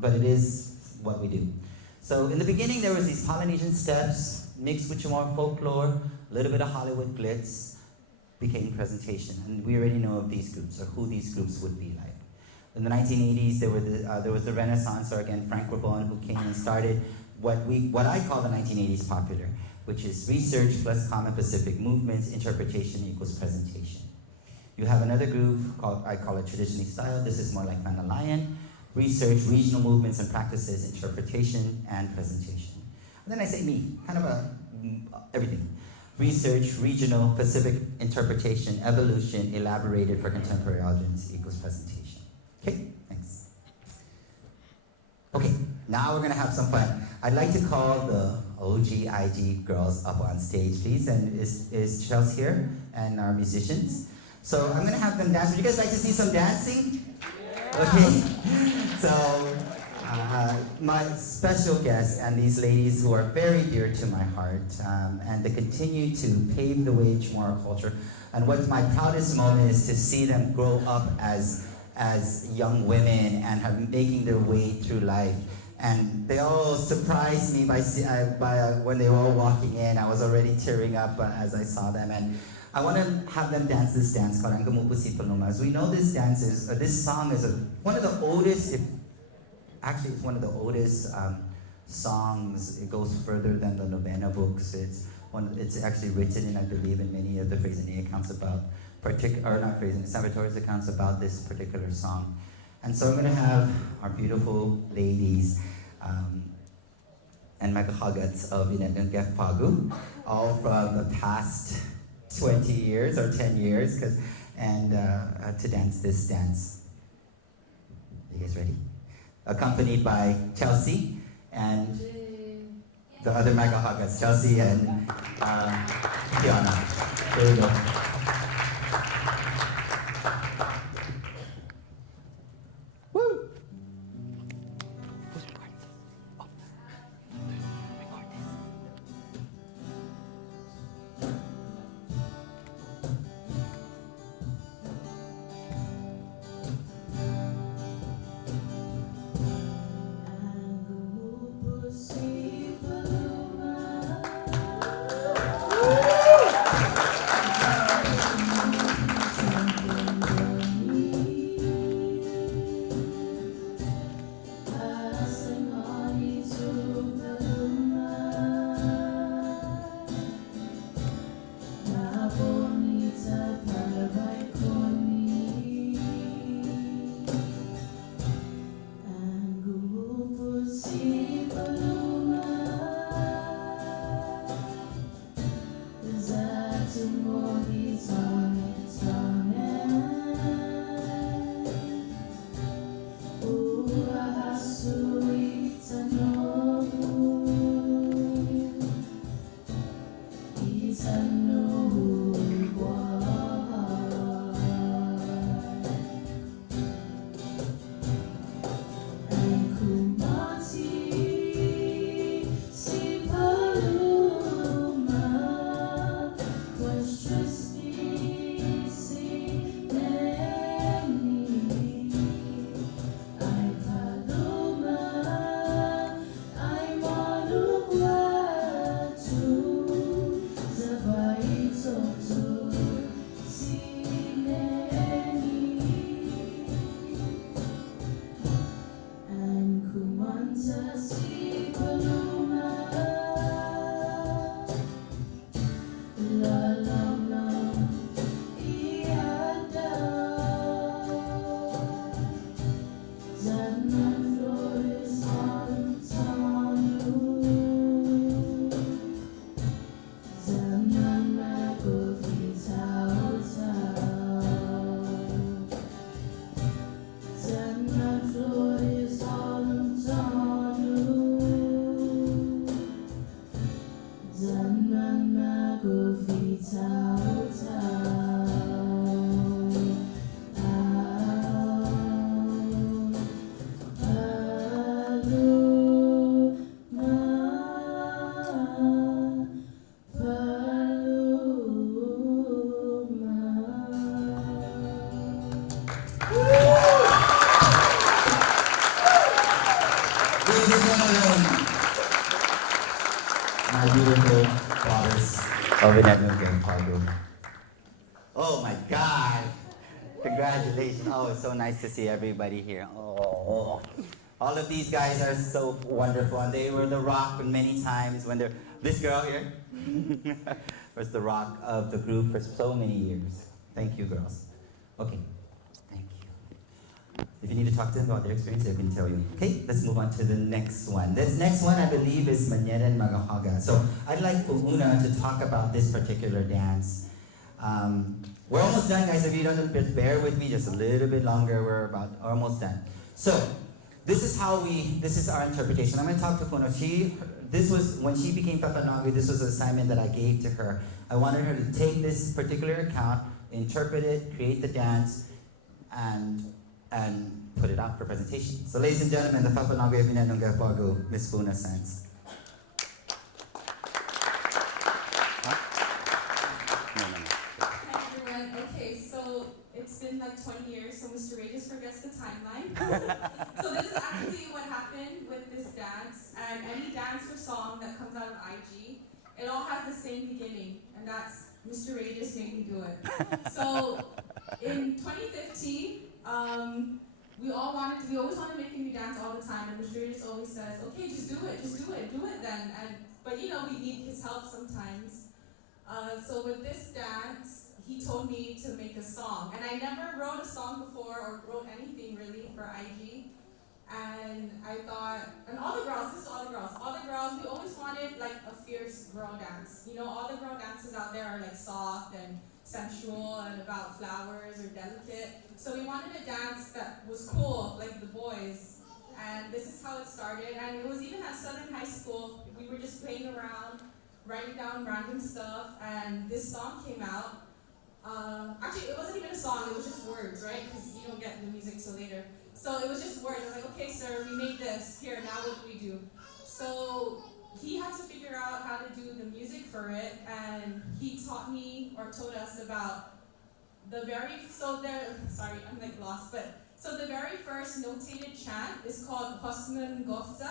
but it is what we do. So in the beginning, there was these Polynesian steps mixed with Chamorro folklore, a little bit of Hollywood glitz, became presentation. And we already know of these groups, or who these groups would be like. In the 1980s, there was the Renaissance, or again, Frank Rabon, who came and started what I call the 1980s popular, which is research plus common Pacific movements, interpretation equals presentation. You have another group I call it traditionally styled. This is more like Mandalayan, research, regional movements and practices, interpretation, and presentation. And then I say me, kind of everything. Research, regional, Pacific interpretation, evolution, elaborated for contemporary audience equals presentation. Okay, thanks. Okay, now we're gonna have some fun. I'd like to call the OGIG girls up on stage, please. And is Chelsea here and our musicians? So I'm gonna have them dance. Would you guys like to see some dancing? Okay. So my special guests and these ladies who are very dear to my heart, and they continue to pave the way in Chamorro culture. And what's my proudest moment is to see them grow up as young women and making their way through life. And they all surprised me by when they were all walking in. I was already tearing up as I saw them. And I want to have them dance this dance called Angkamupusi Paloma. As we know, this song is one of the oldest, actually it's one of the oldest songs. It goes further than the novena books. It's actually written in, I believe, in many of the Freycinet accounts about Salvatore's accounts about this particular song. And so I'm going to have our beautiful ladies and Magahagats of Inetungef Pagu, all from the past 20 years or 10 years, to dance this dance. You guys ready? Accompanied by Chelsea and the other Magahagats, Chelsea and Kiana. There we go. Oh my God. Congratulations. Oh, it's so nice to see everybody here. Oh. All of these guys are so wonderful, and they were the rock many times when they're, this girl here was the rock of the group for so many years. Thank you, girls. Okay, thank you. If you need to talk to them about their experience, they can tell you. Okay, let's move on to the next one. This next one, I believe, is Manera and Magahaga. So I'd like for Una to talk about this particular dance. We're almost done, guys. If you don't bear with me just a little bit longer, we're about almost done. So this is our interpretation. I'm going to talk to Funo. This was, when she became Papanawi, this was an assignment that I gave to her. I wanted her to take this particular account, interpret it, create the dance, and put it out for presentation. So ladies and gentlemen, the Papanawi of Inanunga Pago, Miss Funa Sands. It's been like 20 years, so Mr. Reyes forgets the timeline. So this is actually what happened with this dance, and any dance or song that comes out of IG, it all has the same beginning, and that's Mr. Reyes made me do it. So in 2015, we always wanted to make a new dance all the time, and Mr. Reyes always says, okay, just do it then. But you know, we need his help sometimes. So with this dance, he told me to make a song. And I never wrote a song before or wrote anything really for IG. And I thought, and all the girls, we always wanted like a fierce girl dance. You know, all the girl dances out there are like soft and sensual and about flowers or delicate. So we wanted a dance that was cool, like the boys. And this is how it started. And it was even at Southern High School. We were just playing around, writing down random stuff, and this song came out. Actually, it wasn't even a song, it was just words, right? Because you don't get the music till later. So it was just words. I was like, okay, sir, we made this. Here, now what do we do? So he had to figure out how to do the music for it, and he taught me, or told us about the very, I'm like lost, but, so the very first notated chant is called Hosman Gofza.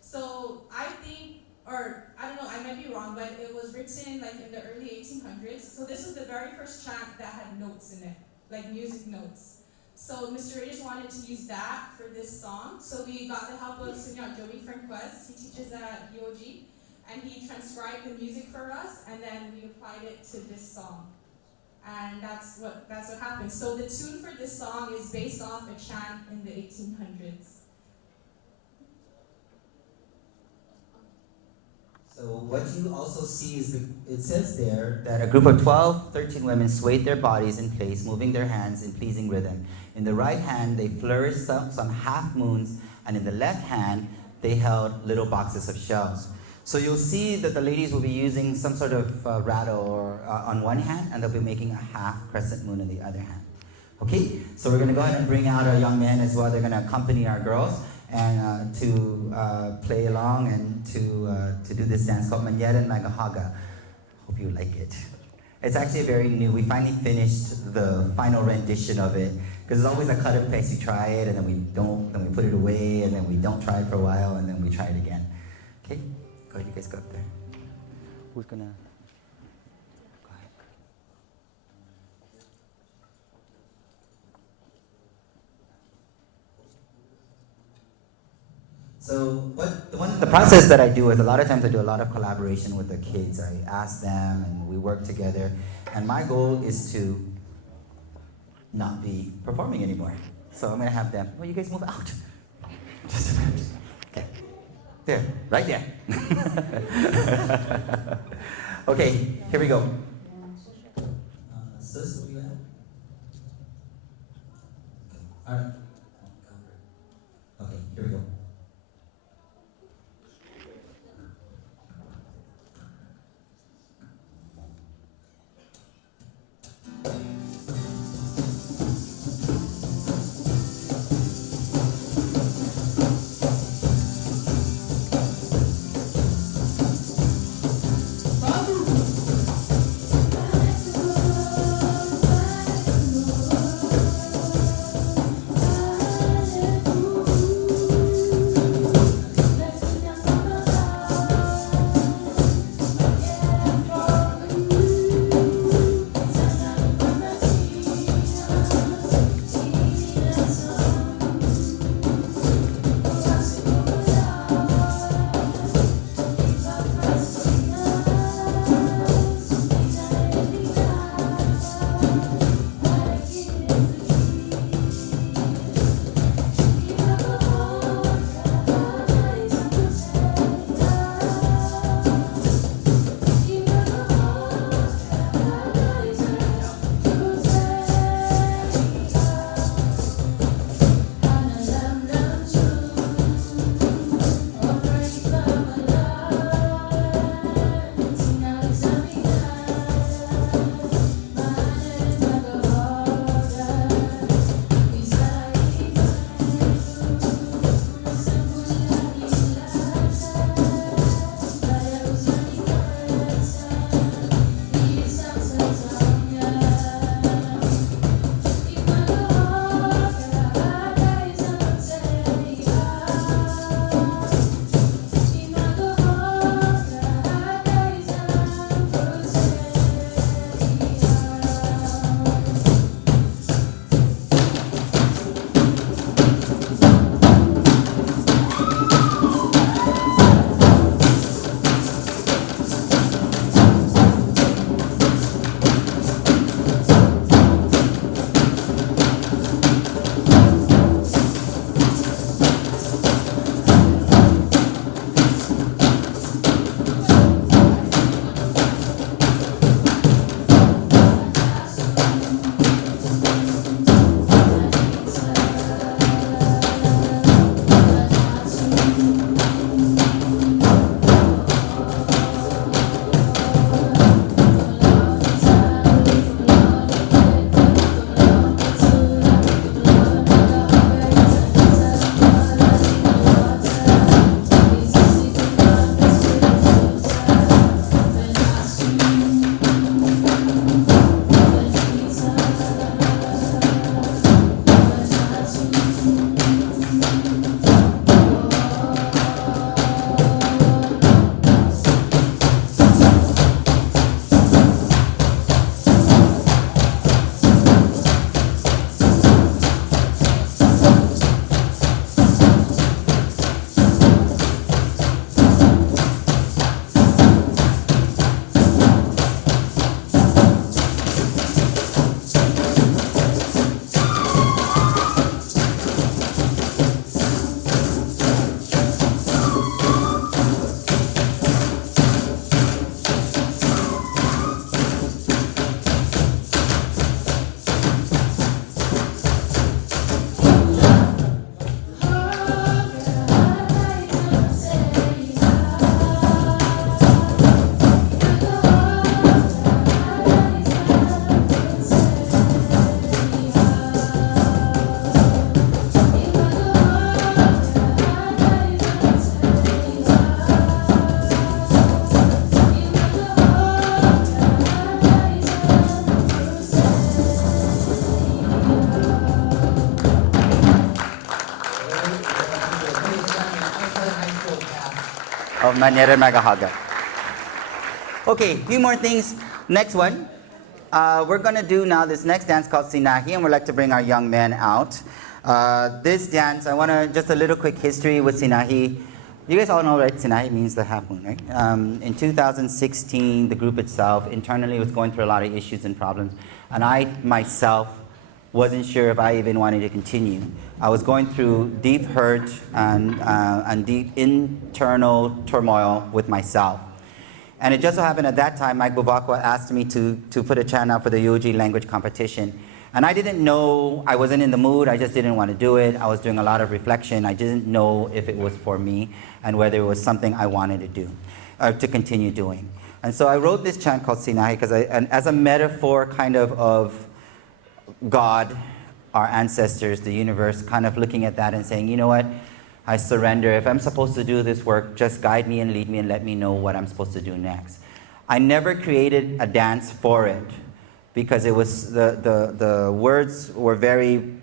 So I think, or I don't know, I might be wrong, but it was written like in the early 1800s. So this was the very first chant that had notes in it, like music notes. So Mr. Reyes wanted to use that for this song. So we got the help of Senor Joey Franquez. He teaches at UOG, and he transcribed the music for us, and then we applied it to this song. And that's what happened. So the tune for this song is based off a chant in the 1800s. So what you also see is, it says there that a group of 12, 13 women swayed their bodies in place, moving their hands in pleasing rhythm. In the right hand, they flourished some half moons, and in the left hand, they held little boxes of shells. So you'll see that the ladies will be using some sort of rattle or, on one hand, and they'll be making a half crescent moon on the other hand. Okay, so we're going to go ahead and bring out our young men as well. They're going to accompany our girls and to play along and to do this dance called Manera and Magahaga. Hope you like it. It's actually very new. We finally finished the final rendition of it, because it's always a cut and paste. We try it and then we don't, then we put it away, and then we don't try it for a while, and then we try it again. Okay, go ahead, you guys go up there. Who's gonna? So the process that I do is, a lot of times I do a lot of collaboration with the kids. I ask them and we work together. And my goal is to not be performing anymore. So I'm gonna have them, well, you guys move out. Just a minute. Okay, there, right there. Okay, here we go. Sis, what do you have? All right. Okay, here we go. of Manera Magahaga. Okay, a few more things. Next one. We're going to do now this next dance called Sinahi, and we'd like to bring our young men out. This dance, I want to, just a little quick history with Sinahi. You guys all know, right? Sinahi means the half moon, right? In 2016, the group itself internally was going through a lot of issues and problems, and I myself wasn't sure if I even wanted to continue. I was going through deep hurt and deep internal turmoil with myself. And it just so happened at that time, Mike Bubakwa asked me to put a chant out for the Yoji language competition. And I didn't know, I wasn't in the mood, I just didn't want to do it. I was doing a lot of reflection. I didn't know if it was for me and whether it was something I wanted to do, to continue doing. And so I wrote this chant called Sinahi as a metaphor kind of God, our ancestors, the universe, kind of looking at that and saying, you know what, I surrender. If I'm supposed to do this work, just guide me and lead me and let me know what I'm supposed to do next. I never created a dance for it because it was the words were very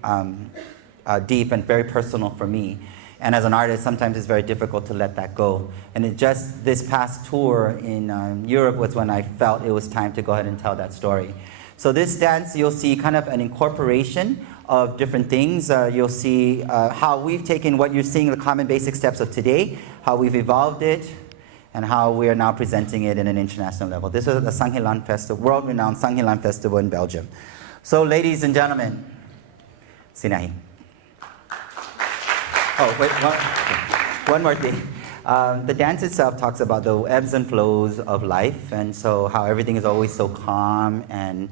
deep and very personal for me. And as an artist, sometimes it's very difficult to let that go. And it just, this past tour in Europe was when I felt it was time to go ahead and tell that story. So this dance, you'll see kind of an incorporation of different things. You'll see how we've taken what you're seeing, the common basic steps of today, how we've evolved it, and how we are now presenting it in an international level. This is the Sanghilan Festival, world-renowned Sanghilan Festival in Belgium. So ladies and gentlemen, Sinahi. Oh, wait, one more thing. The dance itself talks about the ebbs and flows of life, and so how everything is always so calm and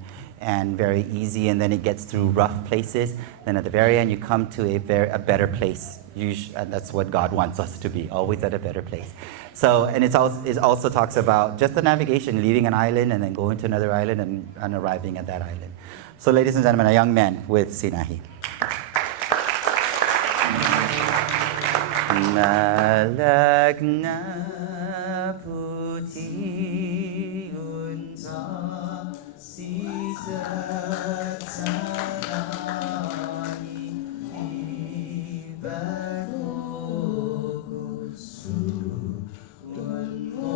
very easy, and then it gets through rough places. Then at the very end, you come to a better place. And that's what God wants us to be, always at a better place. So, and it also talks about just the navigation, leaving an island and then going to another island and arriving at that island. So ladies and gentlemen, a young man with Sinahi. Malagna puti unsa sisa sanani ibagoku su unmonahi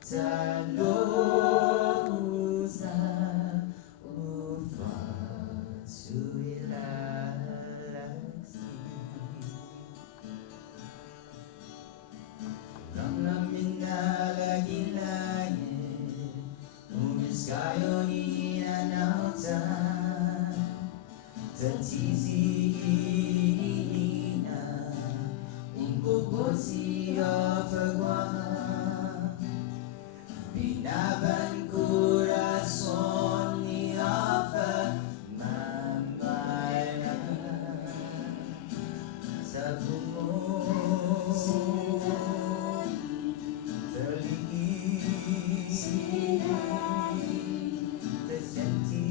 taloza ufa suila. Binaban corazón ni apa mamaya sa bungo terlihi tersenti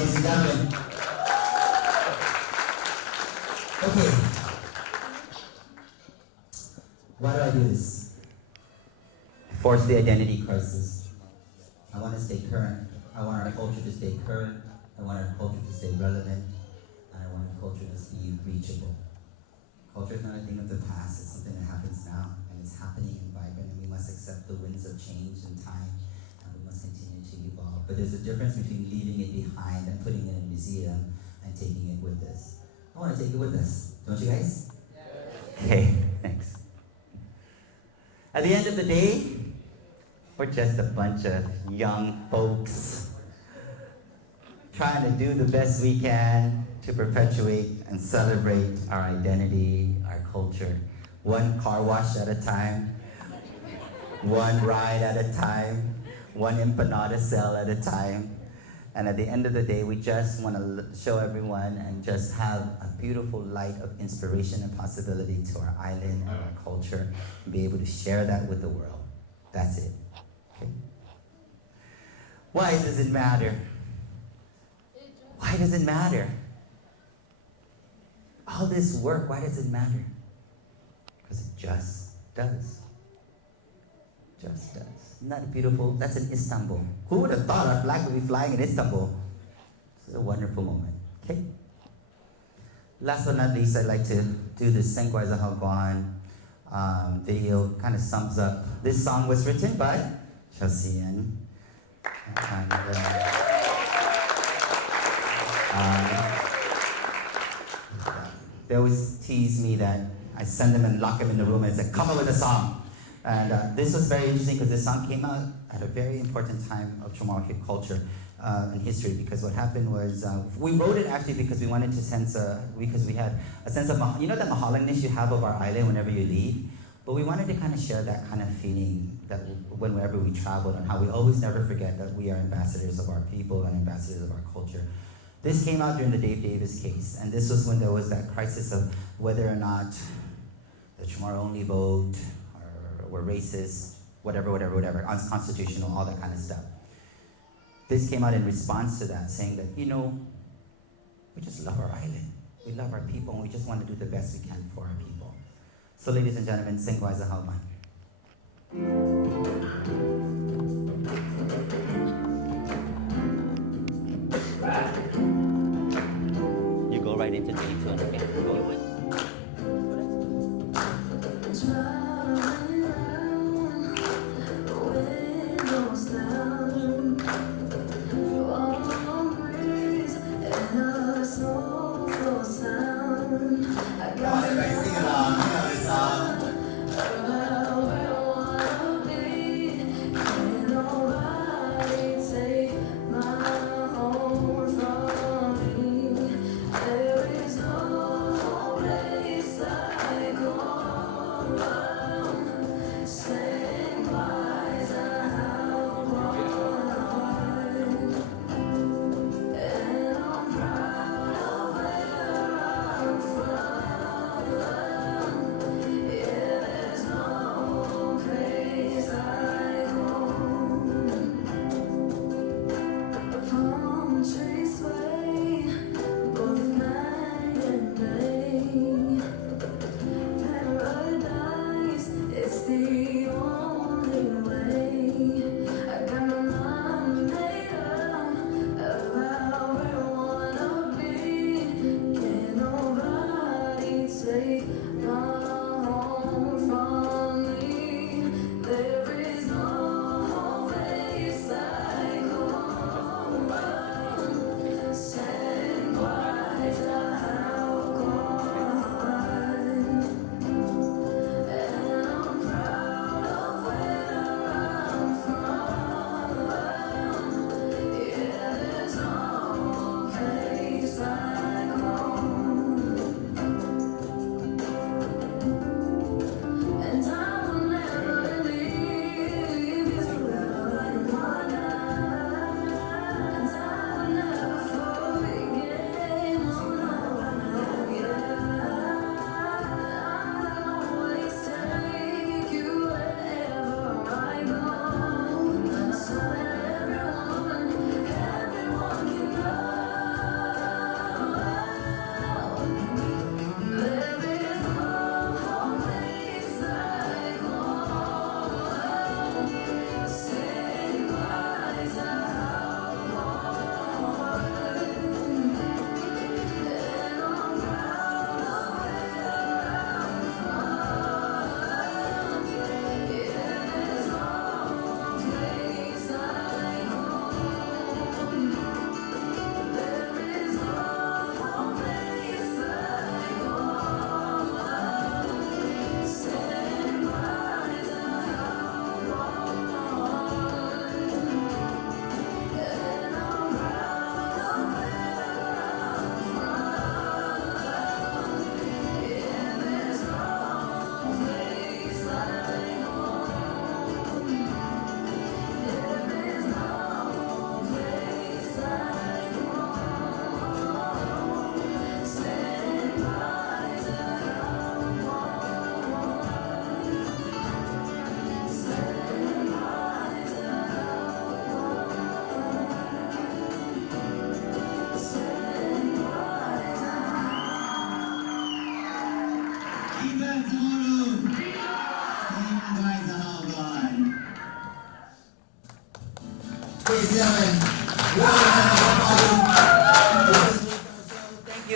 ladies and gentlemen. Okay. Why do I do this? Force the identity crisis. I want to stay current. I want our culture to stay current. I want our culture to stay relevant. And I want our culture to be reachable. Culture is not a thing of the past. It's something that happens now. And it's happening and vibrant. And we must accept the winds of change and time. And we must continue to evolve. But there's a difference between leaving it behind and putting it in a museum and taking it with us. I want to take it with us. Don't you guys? Yeah. Okay, thanks. At the end of the day, we're just a bunch of young folks trying to do the best we can to perpetuate and celebrate our identity, our culture, one car wash at a time, one ride at a time, one empanada sale at a time. And at the end of the day, we just want to show everyone and just have a beautiful light of inspiration and possibility to our island and our culture, and be able to share that with the world. That's it. Okay? Why does it matter? Why does it matter? All this work, why does it matter? Because it just does. Just does. Isn't that beautiful? That's in Istanbul. Who would have thought our flag would be flying in Istanbul? This is a wonderful moment. Okay? Last but not least, I'd like to do this Sengwai Zahaguan video. Kind of sums up. This song was written by Chosian. And, they always tease me that I send them and lock them in the room and say, come up with a song. And this was very interesting because this song came out at a very important time of CHamoru culture and history, because what happened was we wrote it actually because we wanted to sense, because we had a sense of, you know, that mahalangness you have of our island whenever you leave? But we wanted to kind of share that kind of feeling that whenever we traveled, and how we always never forget that we are ambassadors of our people and ambassadors of our culture. This came out during the Dave Davis case, and this was when there was that crisis of whether or not the CHamoru only vote, were racist, whatever, unconstitutional, all that kind of stuff. This came out in response to that, saying that, you know, we just love our island. We love our people, and we just want to do the best we can for our people. So ladies and gentlemen, Sengwai Zahaguan. You go right into 3, 2, okay? Go away.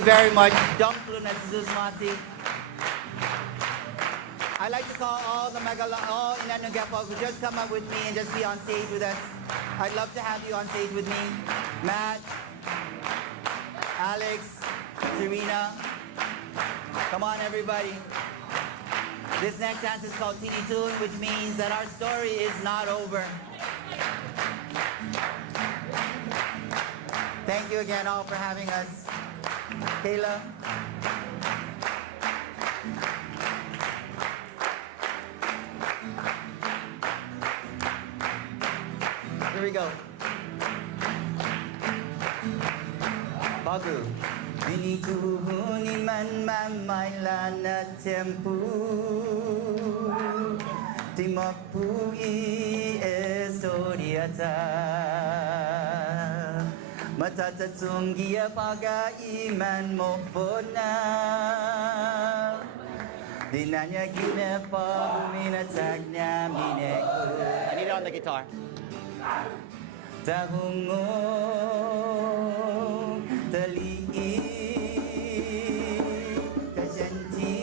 very much. Dumplun at Susmati. I'd like to call all the all Inanugapog who just come up with me and just be on stage with us. I'd love to have you on stage with me. Matt, Alex, Serena. Come on, everybody. This next dance is called Tini Tune, which means that our story is not over. Thank you again all for having us. Kayla. Here we go. Bagu. Binituhuni man mamayla na tempu. Timapui estoriata. Matatatungia paga iman mo na. Dinanya ginepa minatagnya mineku. I need it on the guitar. Tahungo tali'i kajanti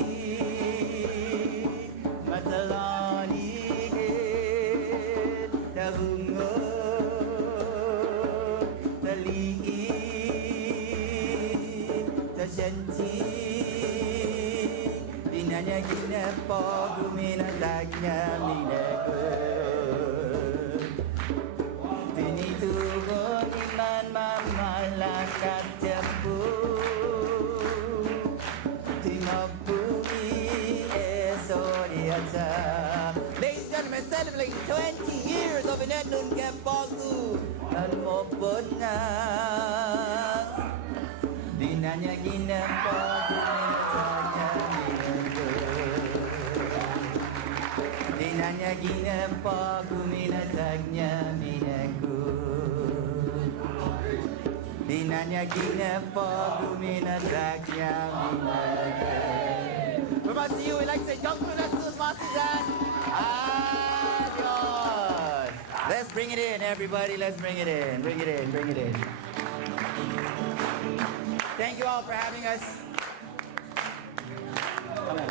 matalani tahungo tali'i kajanti dinanya ginepa guminatagnya mineku. Tinitugon iman mamalakat tempu Timapui esoriata. Ladies and gentlemen, celebrating 20 years of Inenun Gempogu Nanmopona Dinanya ginepogu minatanya minengu Dinanya ginepogu minatanya minengu Dinanya ginepogu minatanya minengu. We must see you. We'd like to say, don't do that to us, Masisan. Adios. Let's bring it in, everybody. Let's bring it in. Bring it in. Bring it in. Thank you all for having us. Come on.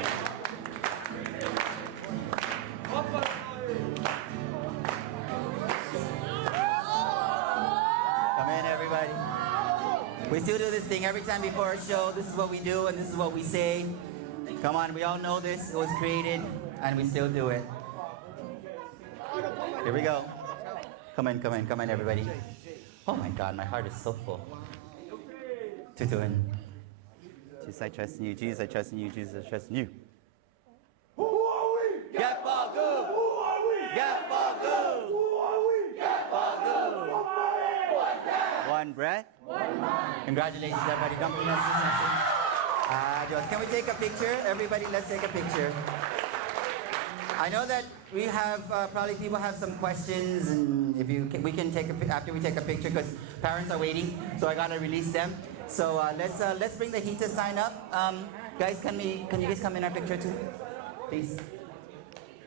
Come in, everybody. We still do this thing every time before a show. This is what we do and this is what we say. Come on, we all know this. It was created and we still do it. Here we go. Come in, everybody. Oh my God, my heart is so full. Tutuin. Jesus, I trust in you. Jesus, I trust in you. Jesus, I trust in you. Who are we? Get Bagu! Who are we? Get Bagu! Who are we? Get Bagu! One breath. One breath. One mind. Congratulations, everybody. Don't be Adios. Can we take a picture? Everybody, let's take a picture. I know that we have probably people have some questions, and if you can, we can take after we take a picture because parents are waiting. So I gotta release them. So let's bring the HITA sign up. Guys, can you guys come in our picture too, please?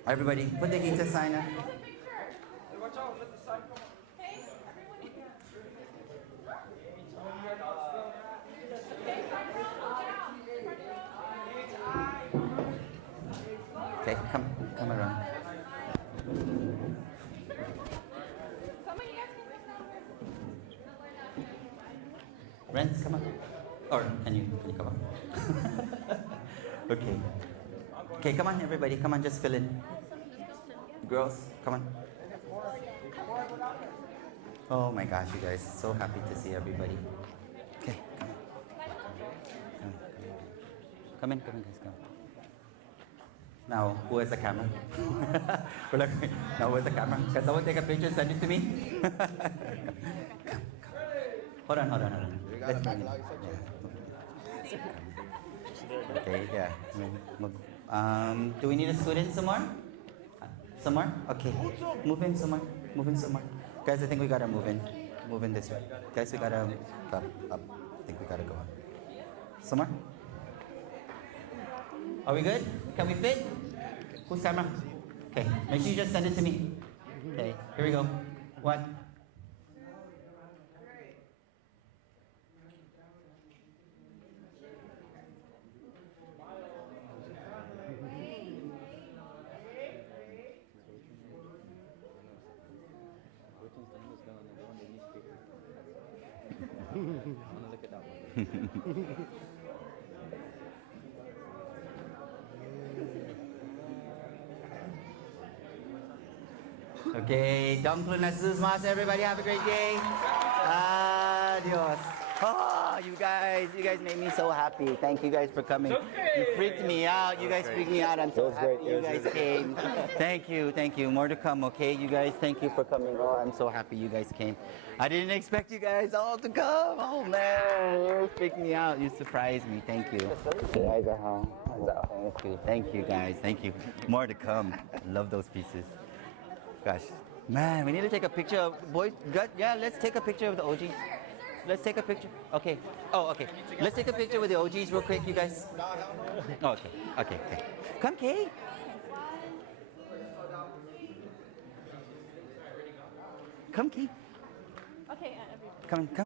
Everybody, put the HITA sign up. Okay, come around. Rents, come on. Or can you come on? Okay. Okay, come on, everybody. Come on, just fill in. Girls, come on. Oh my gosh, you guys, so happy to see everybody. Okay, come on. Come in, guys, come. Now, who has the camera? Now, who has the camera? Can someone take a picture and send it to me? Hold on. Let's bring it. Yeah. Okay, yeah. Do we need a student somewhere? Somewhere? Okay. Move in somewhere. Guys, I think we gotta move in. Move in this way. Guys, we gotta up. I think we gotta go up. Somewhere? Are we good? Can we fit? Whose camera? Okay, make sure you just send it to me. Okay, here we go. 1. wanna look at that one. Okay, don't mas. Everybody have a great day. Adios. Oh, you guys made me so happy. Thank you guys for coming. You freaked me out. You guys freaked me out. I'm so happy you guys came. Thank you. More to come, okay? You guys, thank you for coming. Oh, I'm so happy you guys came. I didn't expect you guys all to come. Oh man, you freaked me out. You surprised me. Thank you. Thank you guys. Thank you. More to come. Love those pieces. Gosh, man, we need to take a picture of boys. Yeah, let's take a picture of the OGs. Let's take a picture. Okay. Oh, okay. Let's take a picture with the OGs real quick, you guys. Oh, okay. Come, Kay. Come, Kay. Okay, everybody. Come.